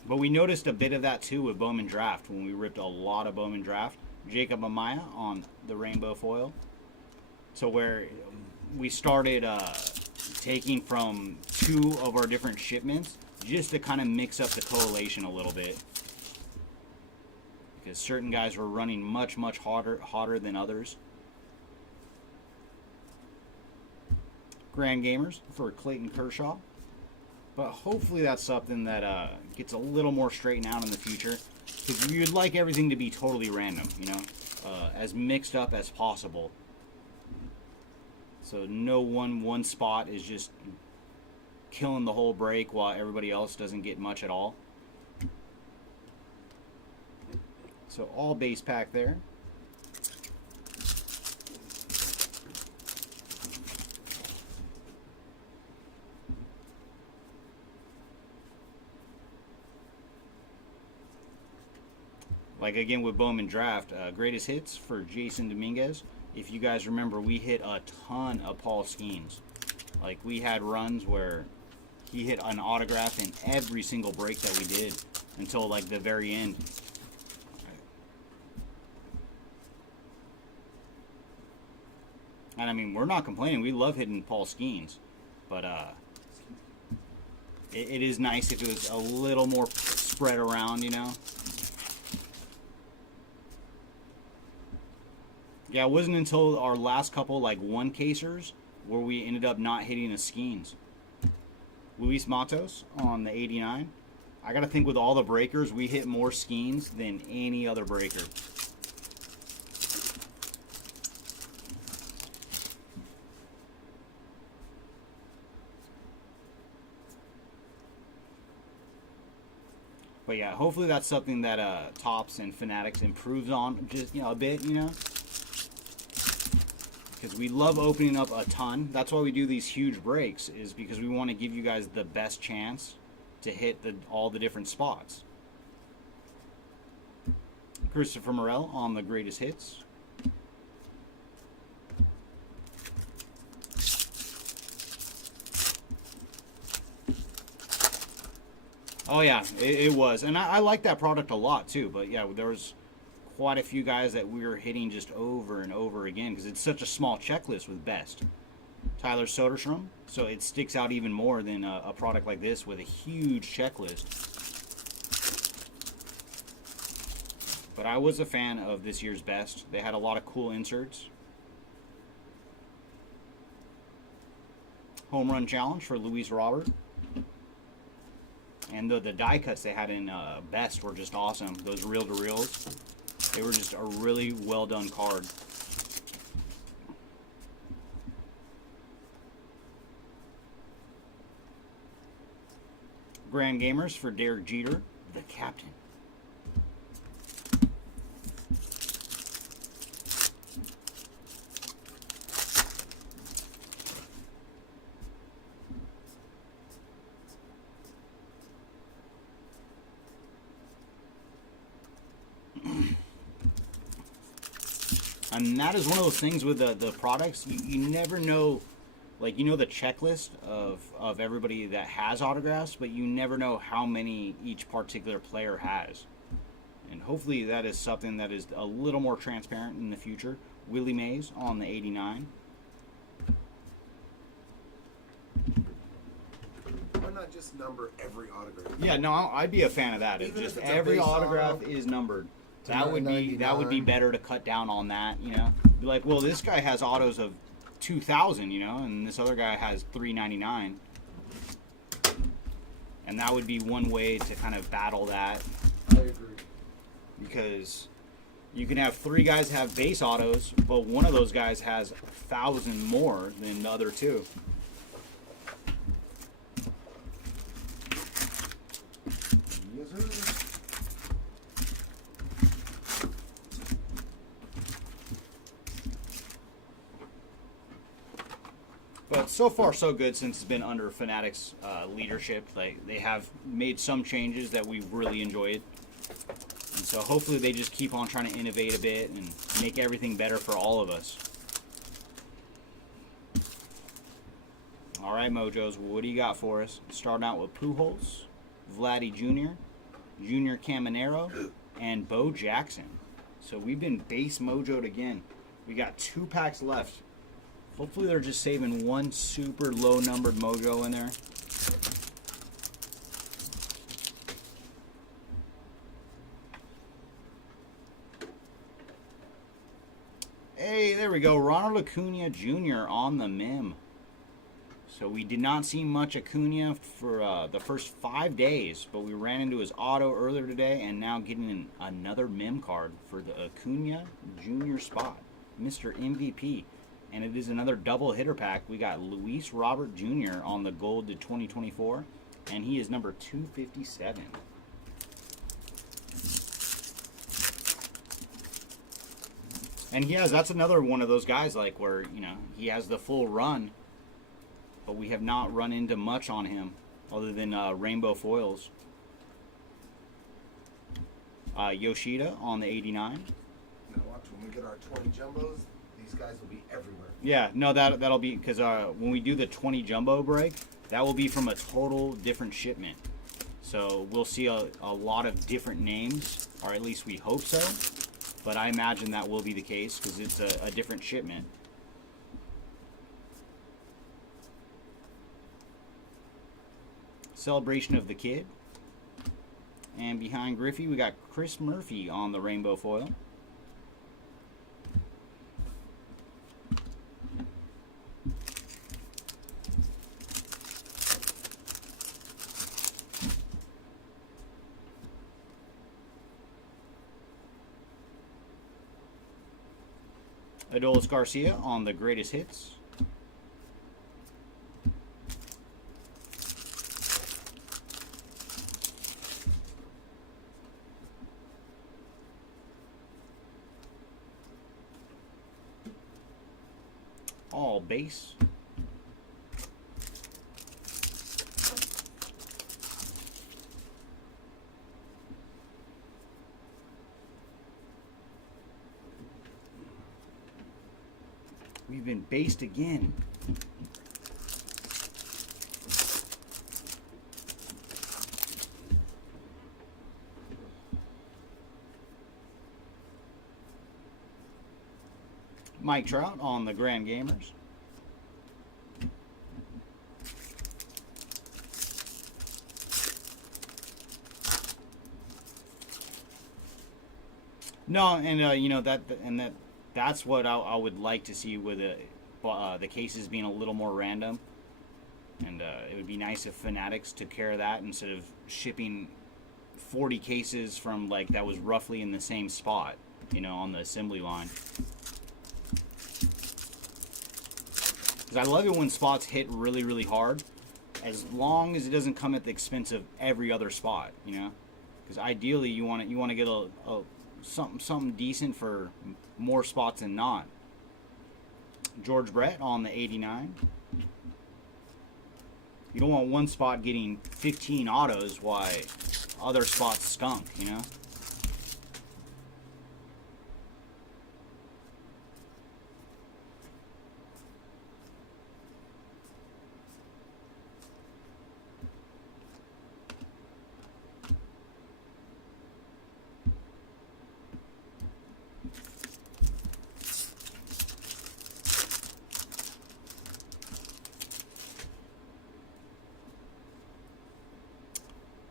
But we noticed a bit of that too with Bowman Draft when we ripped a lot of Bowman Draft. Jacob Amaya on the rainbow foil. So where we started taking from 2 of our different shipments just to kind of mix up the collation a little bit. Because certain guys were running much hotter than others. Grand Gamers for Clayton Kershaw. But hopefully that's something that gets a little more straightened out in the future. Because you'd like everything to be totally random, you know? As mixed up as possible. So no one spot is just killing the whole break while everybody else doesn't get much at all. So all base pack there. Like again with Bowman Draft, greatest hits for Jason Dominguez. If you guys remember, we hit a ton of Paul Skeens. Like we had runs where he hit an autograph in every single break that we did until like the very end. And I mean, we're not complaining. We love hitting Paul Skeens, but it is nice if it was a little more spread around, you know. Yeah, it wasn't until our last couple, like, one-casers where we ended up not hitting a Skeens. Luis Matos on the 89. I got to think with all the breakers, we hit more Skeens than any other breaker. But yeah, hopefully that's something that Topps and Fanatics improves on just, you know, a bit, you know. Because we love opening up a ton. That's why we do these huge breaks, is because we want to give you guys the best chance to hit all the different spots. Christopher Morel on the greatest hits. Oh yeah, it was. And I like that product a lot too. But yeah, there was quite a few guys that we were hitting just over and over again because it's such a small checklist with best. Tyler Soderstrom, so it sticks out even more than a product like this with a huge checklist. But I was a fan of this year's best. They had a lot of cool inserts. Home run challenge for Luis Robert. And the die cuts they had in best were just awesome. Those reel-to-reels. They were just a really well done card. Grand Gamers for Derek Jeter, the captain. And that is one of those things with the products, you never know, like, you know the checklist of everybody that has autographs, but you never know how many each particular player has. And hopefully that is something that is a little more transparent in the future. Willie Mays on the 89. Why not just number every autograph? Yeah, no, I'd be a fan of that. Even Just if it's a every base autograph auto, is numbered. to That would be 99. better to cut down on that, you know. Be like, well, this guy has autos of 2,000, you know, and this other guy has 399. And that would be one way to kind of battle that, I agree. because you can have 3 guys have base autos, but one of those guys has 1,000 more than the other 2. Yes, sir. But so far, so good since it's been under Fanatics' leadership. They have made some changes that we've really enjoyed. And so hopefully they just keep on trying to innovate a bit and make everything better for all of us. All right, Mojos, what do you got for us? Starting out with Pujols, Vladdy Jr., Junior Caminero, and Bo Jackson. So we've been base mojoed again. We got 2 packs left. Hopefully they're just saving one super low numbered mojo in there. Hey, there we go. Ronald Acuna Jr. on the MIM. So we did not see much Acuna for the first 5 days, but we ran into his auto earlier today, and now getting another MIM card for the Acuna Jr. spot, Mr. MVP. And it is another double hitter pack. We got Luis Robert Jr. on the gold to 2024, and he is number 257. And that's another one of those guys like where, you know, he has the full run, but we have not run into much on him other than rainbow foils. Yoshida on the 89. Now watch, when we get our 20 jumbos, these guys will be everywhere. Yeah, no, that'll be because when we do the 20 jumbo break, that will be from a total different shipment. So we'll see a lot of different names, or at least we hope so. But I imagine that will be the case because it's a different shipment. Celebration of the Kid. And behind Griffey, we got Chris Murphy on the rainbow foil. Adolis Garcia on the greatest hits. All base. We've been based again. Mike Trout on the Grand Gamers. No, and you know that's what I would like to see with the cases being a little more random. And it would be nice if Fanatics took care of that instead of shipping 40 cases from like that was roughly in the same spot, you know, on the assembly line. Because I love it when spots hit really, really hard, as long as it doesn't come at the expense of every other spot, you know. Because ideally, you want to get a something decent for more spots than not. George Brett on the 89. You don't want one spot getting 15 autos while other spots skunk, you know.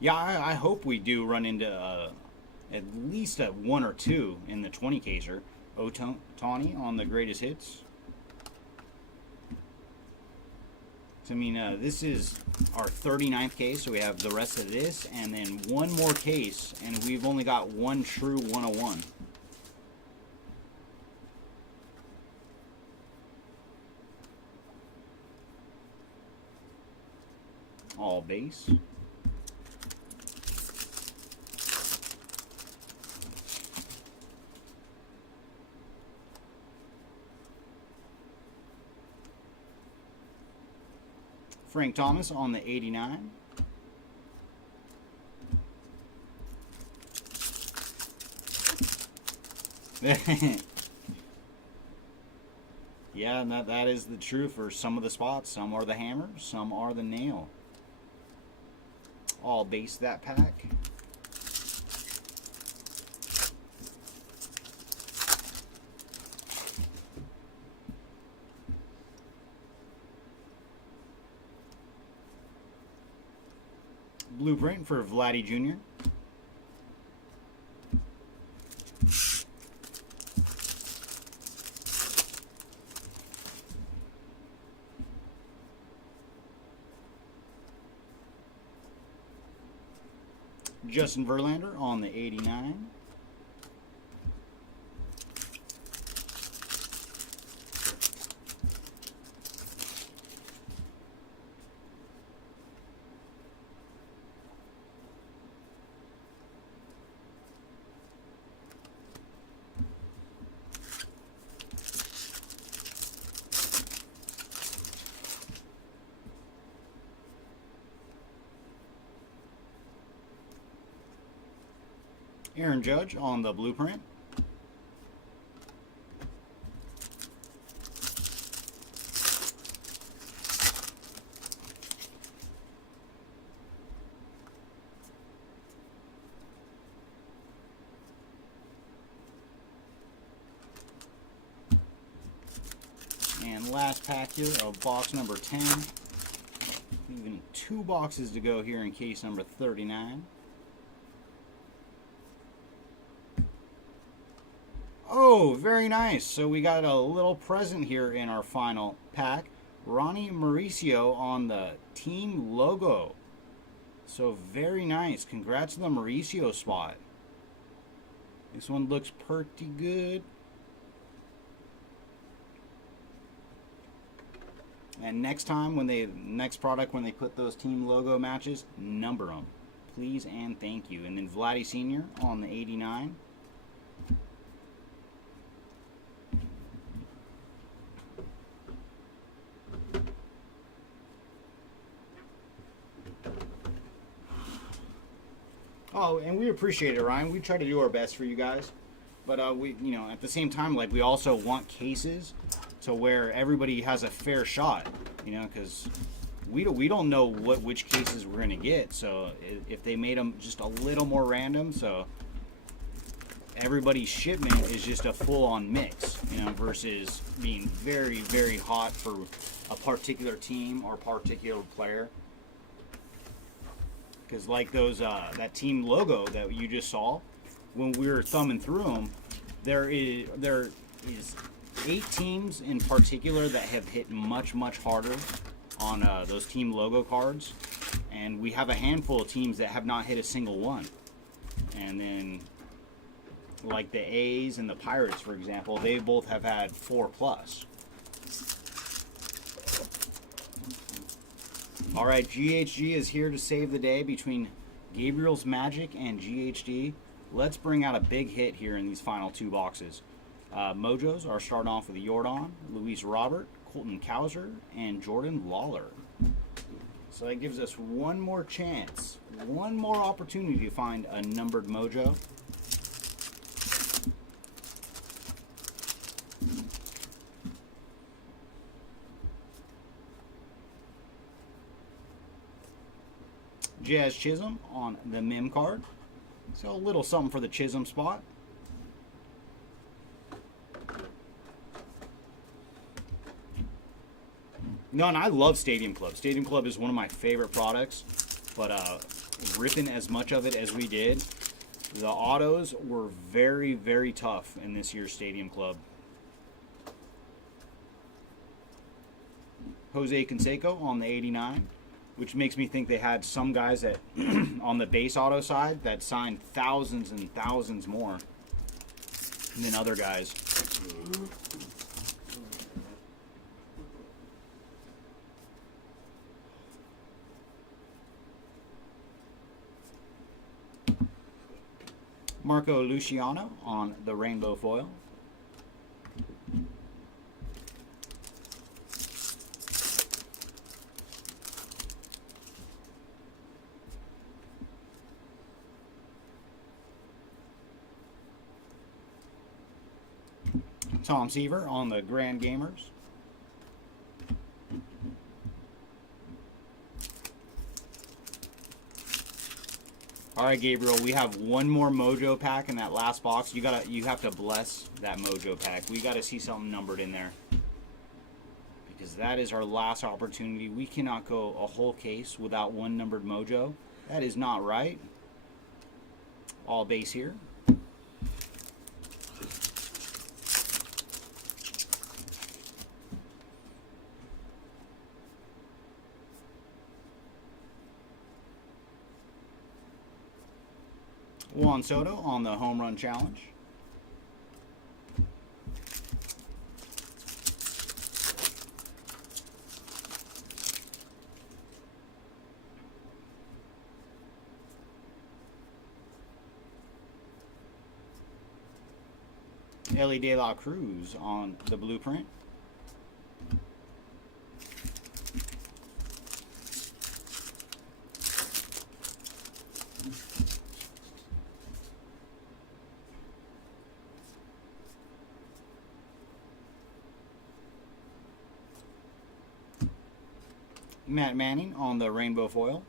Yeah, I hope we do run into at least a 1 or 2 in the 20 caser. Otani on the greatest hits. So, I mean, this is our 39th case, so we have the rest of this, and then one more case, and we've only got one true 101. All base. Frank Thomas on the 89. Yeah, and that is the truth for some of the spots. Some are the hammer, some are the nail. All base that pack. blueprint for Vladdy Jr. Justin Verlander on the 89. Aaron Judge on the blueprint. And last pack here of box number 10. Leaving 2 boxes to go here in case number 39. Oh, very nice. So we got a little present here in our final pack. Ronnie Mauricio on the team logo. So very nice. Congrats to the Mauricio spot. This one looks pretty good. And next time, next product, when they put those team logo matches, number them. Please and thank you. And then Vladdy Sr. on the 89. Oh, and we appreciate it, Ryan. We try to do our best for you guys, but we, at the same time, like, we also want cases to where everybody has a fair shot, because we don't know which cases we're gonna get. So if they made them just a little more random, so everybody's shipment is just a full-on mix, versus being very, very hot for a particular team or particular player. Because like those that team logo that you just saw, when we were thumbing through them, there is 8 teams in particular that have hit much harder on those team logo cards, and we have a handful of teams that have not hit a single one. And then like the A's and the Pirates, for example, they both have had 4+. All right, GHG is here to save the day between Gabriel's Magic and GHD. Let's bring out a big hit here in these final 2 boxes. Mojos are starting off with Jordan, Luis Robert, Colton Cowser, and Jordan Lawler. So that gives us one more chance, one more opportunity to find a numbered Mojo. Jazz Chisholm on the Mim card. So a little something for the Chisholm spot. No, and I love Stadium Club. Stadium Club is one of my favorite products, but ripping as much of it as we did, the autos were very, very tough in this year's Stadium Club. Jose Canseco on the 89. Which makes me think they had some guys that, on the base auto side, that signed thousands and thousands more than other guys. Marco Luciano on the rainbow foil. Tom Seaver on the Grand Gamers. All right, Gabriel, we have one more Mojo pack in that last box. You have to bless that Mojo pack. We got to see something numbered in there, because that is our last opportunity. We cannot go a whole case without one numbered Mojo. That is not right. All base here. Juan Soto on the home run challenge. Ellie De La Cruz on the blueprint. Matt Manning on the rainbow foil.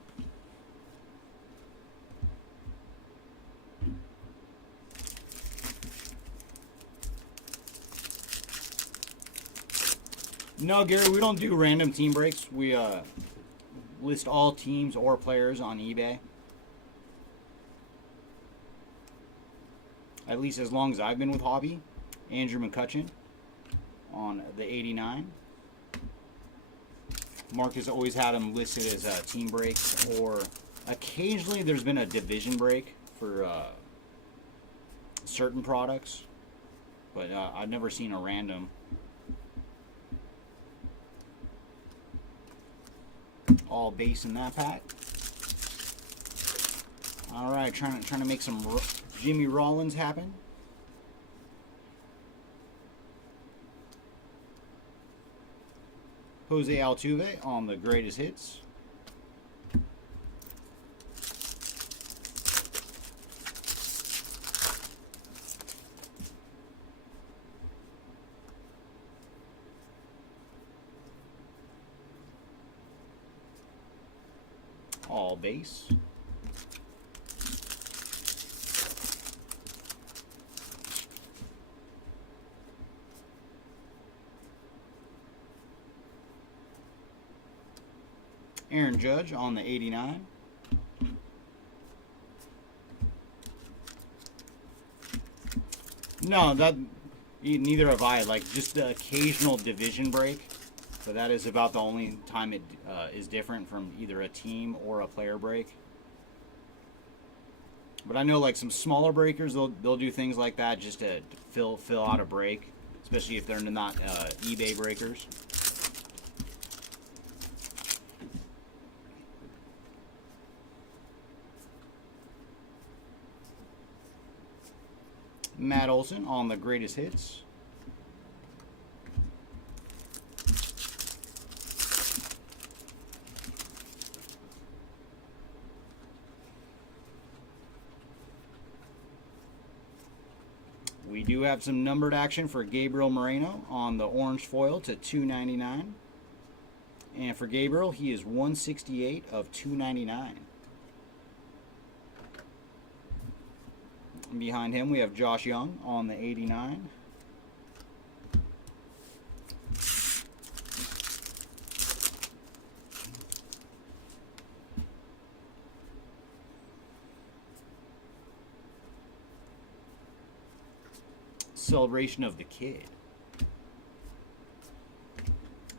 No, Gary, we don't do random team breaks. We list all teams or players on eBay. At least as long as I've been with Hobby. Andrew McCutcheon on the 89. Mark has always had them listed as team breaks, or occasionally there's been a division break for certain products, but I've never seen a random. All base in that pack. All right, trying to make some Jimmy Rollins happen. Jose Altuve on the greatest hits. All base. Aaron Judge on the 89. No, neither have I. Like, just the occasional division break. So that is about the only time it is different from either a team or a player break. But I know, like, some smaller breakers, they'll do things like that just to fill out a break, especially if they're not eBay breakers. Matt Olson on the greatest hits. We do have some numbered action for Gabriel Moreno on the orange foil to 299. And for Gabriel, he is 168 of 299. And behind him, we have Josh Young on the 89. Celebration of the Kid.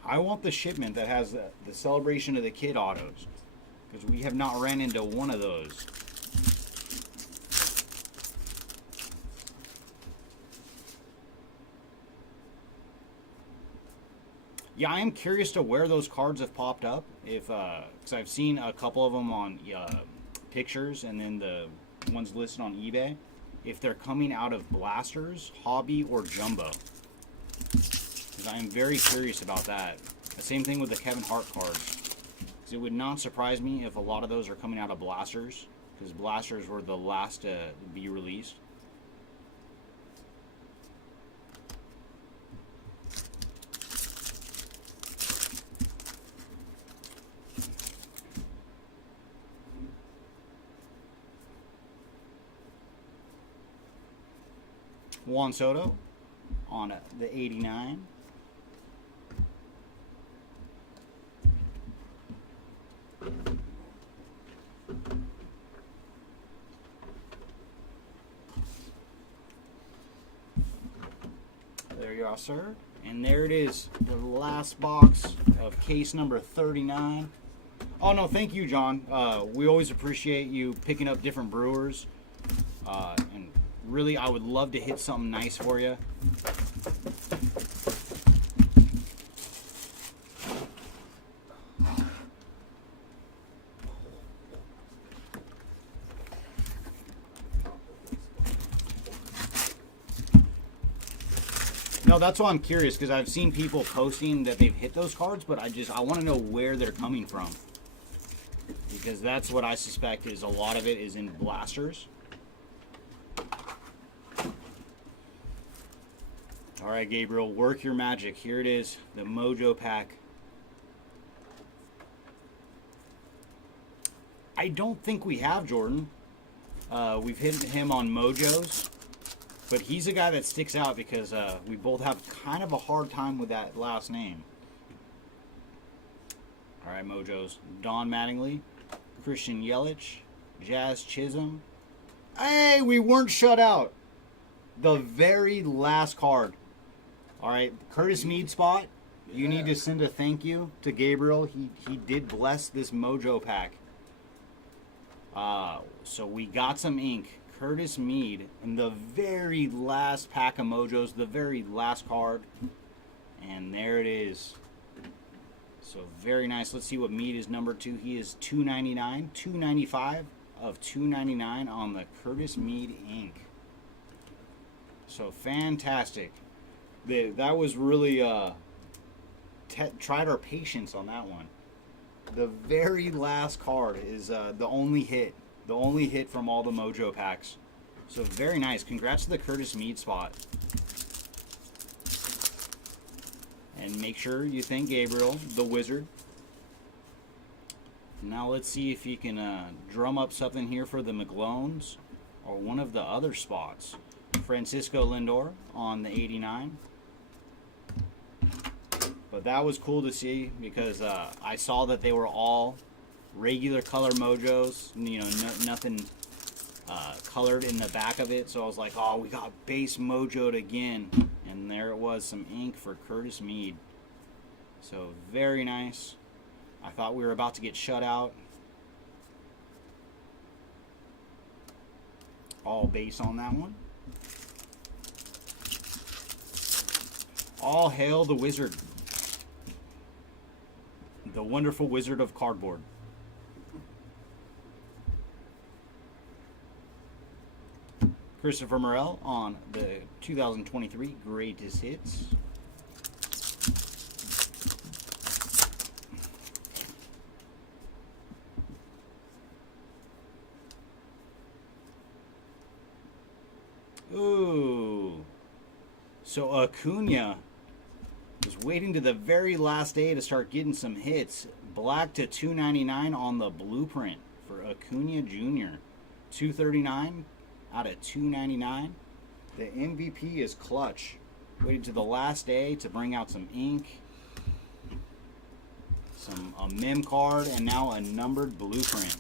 I want the shipment that has the Celebration of the Kid autos, because we have not ran into one of those. Yeah, I am curious to where those cards have popped up. If because I've seen a couple of them on pictures, and then the ones listed on eBay. If they're coming out of blasters, hobby, or jumbo. Because I am very curious about that. The same thing with the Kevin Hart cards. Because it would not surprise me if a lot of those are coming out of blasters. Because blasters were the last to be released. Juan Soto on the 89. Yes, sir. And there it is, the last box of case number 39. Oh, no, thank you, John. We always appreciate you picking up different brewers. And really, I would love to hit something nice for you. No, that's why I'm curious, because I've seen people posting that they've hit those cards, but I want to know where they're coming from. Because that's what I suspect is a lot of it is in blasters. All right, Gabriel, work your magic. Here it is, the Mojo pack. I don't think we have, Jordan. We've hit him on Mojos. But he's a guy that sticks out because we both have kind of a hard time with that last name. All right, Mojos. Don Mattingly, Christian Yelich, Jazz Chisholm. Hey, we weren't shut out. The very last card. All right, Curtis Mead spot. You need to send a thank you to Gabriel. He did bless this Mojo pack. So we got some ink. Curtis Mead in the very last pack of Mojos, the very last card. And there it is. So very nice. Let's see what Mead is number 2. He is 299, 295 of 299 on the Curtis Mead ink. So fantastic. That was really tried our patience on that one. The very last card is the only hit. The only hit from all the Mojo packs. So very nice. Congrats to the Curtis Mead spot. And make sure you thank Gabriel, the wizard. Now let's see if you can drum up something here for the McGlones or one of the other spots. Francisco Lindor on the 89. But that was cool to see because I saw that they were all regular color Mojos, you know, nothing colored in the back of it. So I was like, oh, we got base Mojo'd again. And there it was, some ink for Curtis Mead. So very nice. I thought we were about to get shut out. All base on that one. All hail the wizard. The wonderful wizard of cardboard. Christopher Morel on the 2023 Greatest Hits. Ooh. So Acuna was waiting to the very last day to start getting some hits. Black to 299 on the blueprint for Acuna Jr. 239 out of 299. The MVP is clutch. Waited to the last day to bring out some ink, a mem card, and now a numbered blueprint.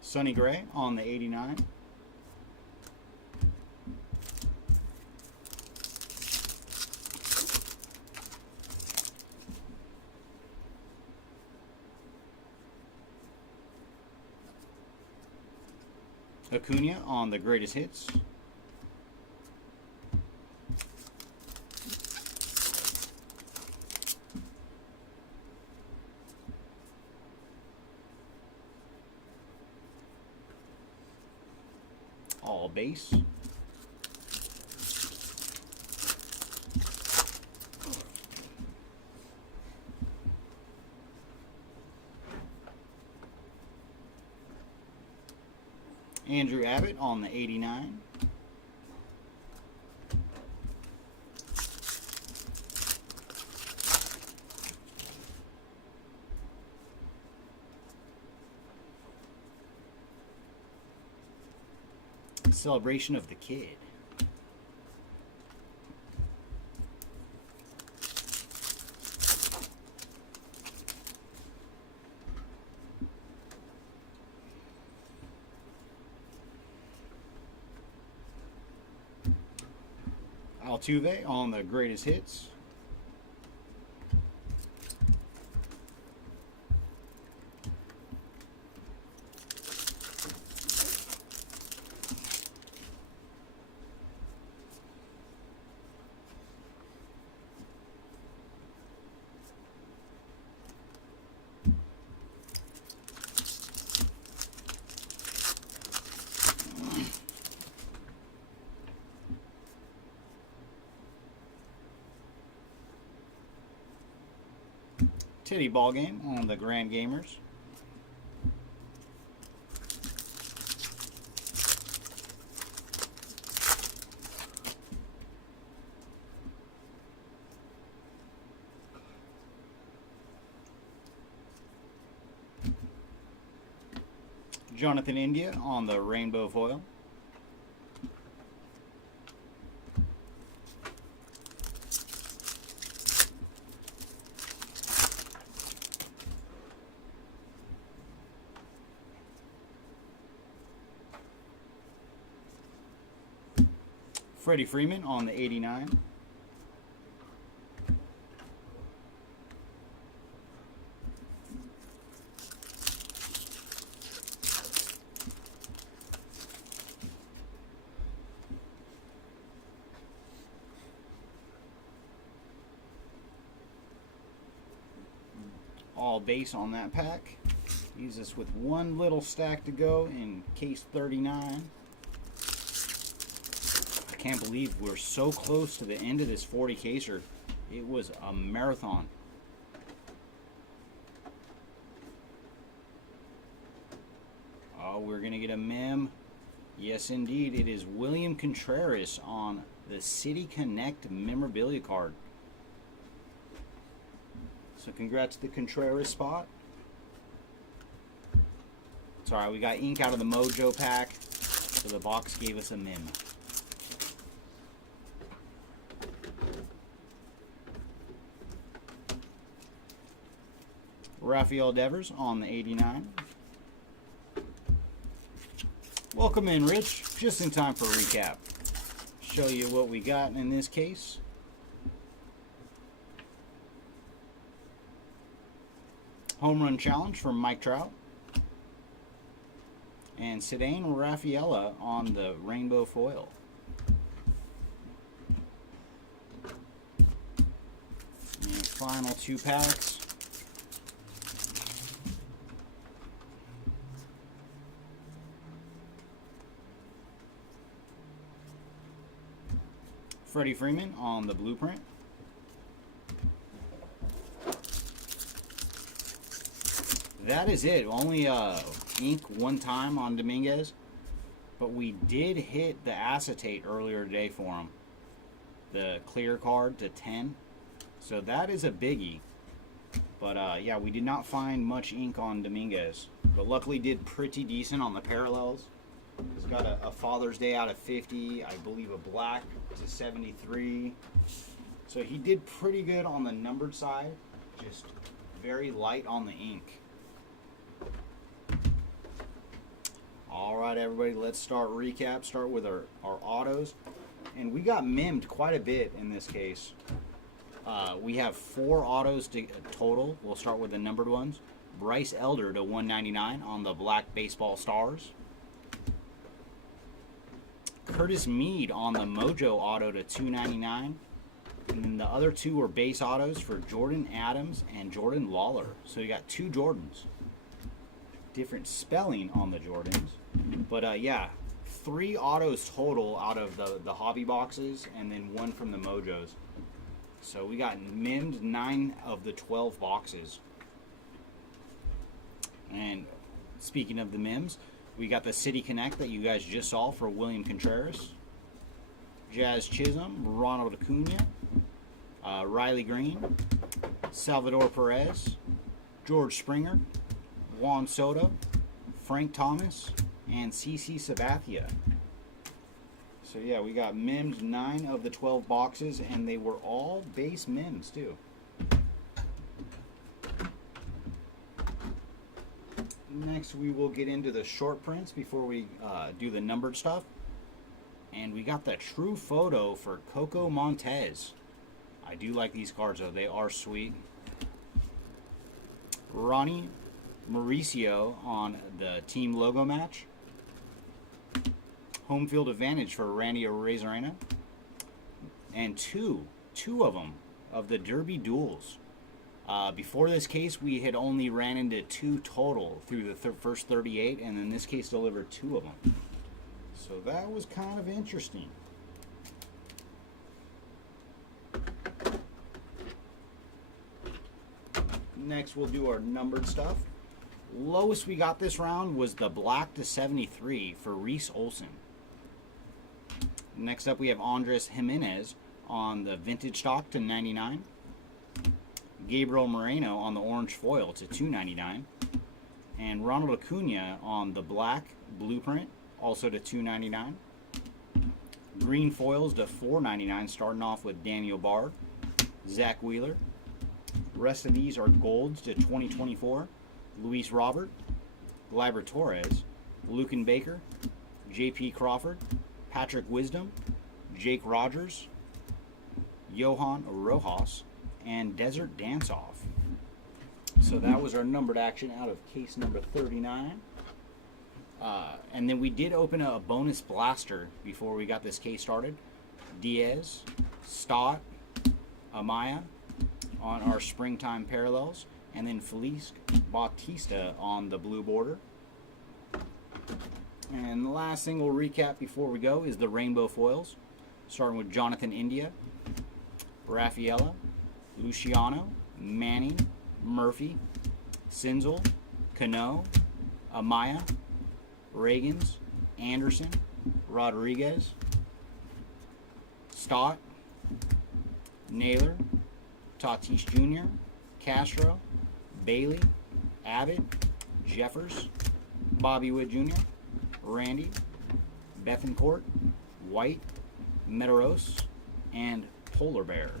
Sonny Gray on the 89. Acuna on the Greatest Hits. All base. Andrew Abbott on the 89. Celebration of the Kid. Altuve on the greatest hits. Titty ball game on the Grand Gamers. Jonathan India on the rainbow foil. Freddie Freeman on the 89. All base on that pack. Leaves us with one little stack to go in case 39. I can't believe we're so close to the end of this 40 caser. It was a marathon. Oh, we're gonna get a mem. Yes, indeed, it is William Contreras on the City Connect memorabilia card. So congrats to the Contreras spot. It's alright, we got ink out of the Mojo pack, so the box gave us a mem. Rafael Devers on the 89. Welcome in, Rich. Just in time for a recap. Show you what we got in this case. Home run challenge from Mike Trout. And Cedane Rafaela on the rainbow foil. And final two packs. Freddie Freeman on the blueprint. That is it. Only ink one time on Dominguez, but we did hit the acetate earlier today for him. The clear card to 10. So that is a biggie. But yeah, we did not find much ink on Dominguez, but luckily did pretty decent on the parallels. He's got a Father's Day out of 50, I believe a black to 73. So he did pretty good on the numbered side, just very light on the ink. All right, everybody, let's start recap. Start with our autos. And we got mimmed quite a bit in this case. We have 4 autos total. We'll start with the numbered ones. Bryce Elder to 199 on the black baseball stars. Curtis Mead on the Mojo auto to 299. And then the other 2 were base autos for Jordan Adams and Jordan Lawler. So you got 2 Jordans. Different spelling on the Jordans. But yeah, 3 autos total out of the hobby boxes and then 1 from the Mojos. So we got mimmed 9 of the 12 boxes. And speaking of the mims, we got the City Connect that you guys just saw for William Contreras. Jazz Chisholm, Ronald Acuna, Riley Green, Salvador Perez, George Springer, Juan Soto, Frank Thomas, and CC Sabathia. So yeah, we got mims 9 of the 12 boxes, and they were all base mims too. Next, we will get into the short prints before we do the numbered stuff. And we got the true photo for Coco Montez. I do like these cards though, they are sweet. Ronnie Mauricio on the team logo match. Home field advantage for Randy Arozarena. And two of them of the Derby duels. Before this case, we had only ran into 2 total through the first 38, and in this case delivered 2 of them. So that was kind of interesting. Next, we'll do our numbered stuff. Lowest we got this round was the black to 73 for Reese Olson. Next up, we have Andres Jimenez on the vintage stock to 99. Gabriel Moreno on the orange foil to 299. And Ronald Acuna on the black blueprint, also to 299. Green foils to 499, starting off with Daniel Bard, Zach Wheeler. Rest of these are golds to 2024. Luis Robert, Gleyber Torres, Lucan Baker, J.P. Crawford, Patrick Wisdom, Jake Rogers, Johan Rojas, and Desert Dance-Off. So that was our numbered action out of case number 39. And then we did open a bonus blaster before we got this case started. Diaz, Stott, Amaya on our springtime parallels, and then Felice Bautista on the blue border. And the last thing we'll recap before we go is the rainbow foils, starting with Jonathan India, Rafaela, Luciano, Manning, Murphy, Sinzel, Cano, Amaya, Reagans, Anderson, Rodriguez, Stott, Naylor, Tatis Jr., Castro, Bailey, Abbott, Jeffers, Bobby Wood Jr., Randy, Bethencourt, White, Metaros, and Polar Bear.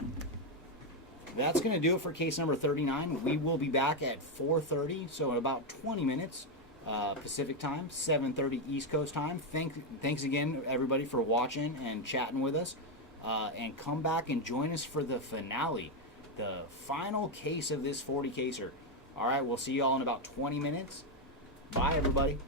That's going to do it for case number 39. We will be back at 4:30, so in about 20 minutes Pacific time, 7:30 East Coast time. Thanks again, everybody, for watching and chatting with us. And come back and join us for the finale, the final case of this 40 caser. All right, we'll see you all in about 20 minutes. Bye, everybody.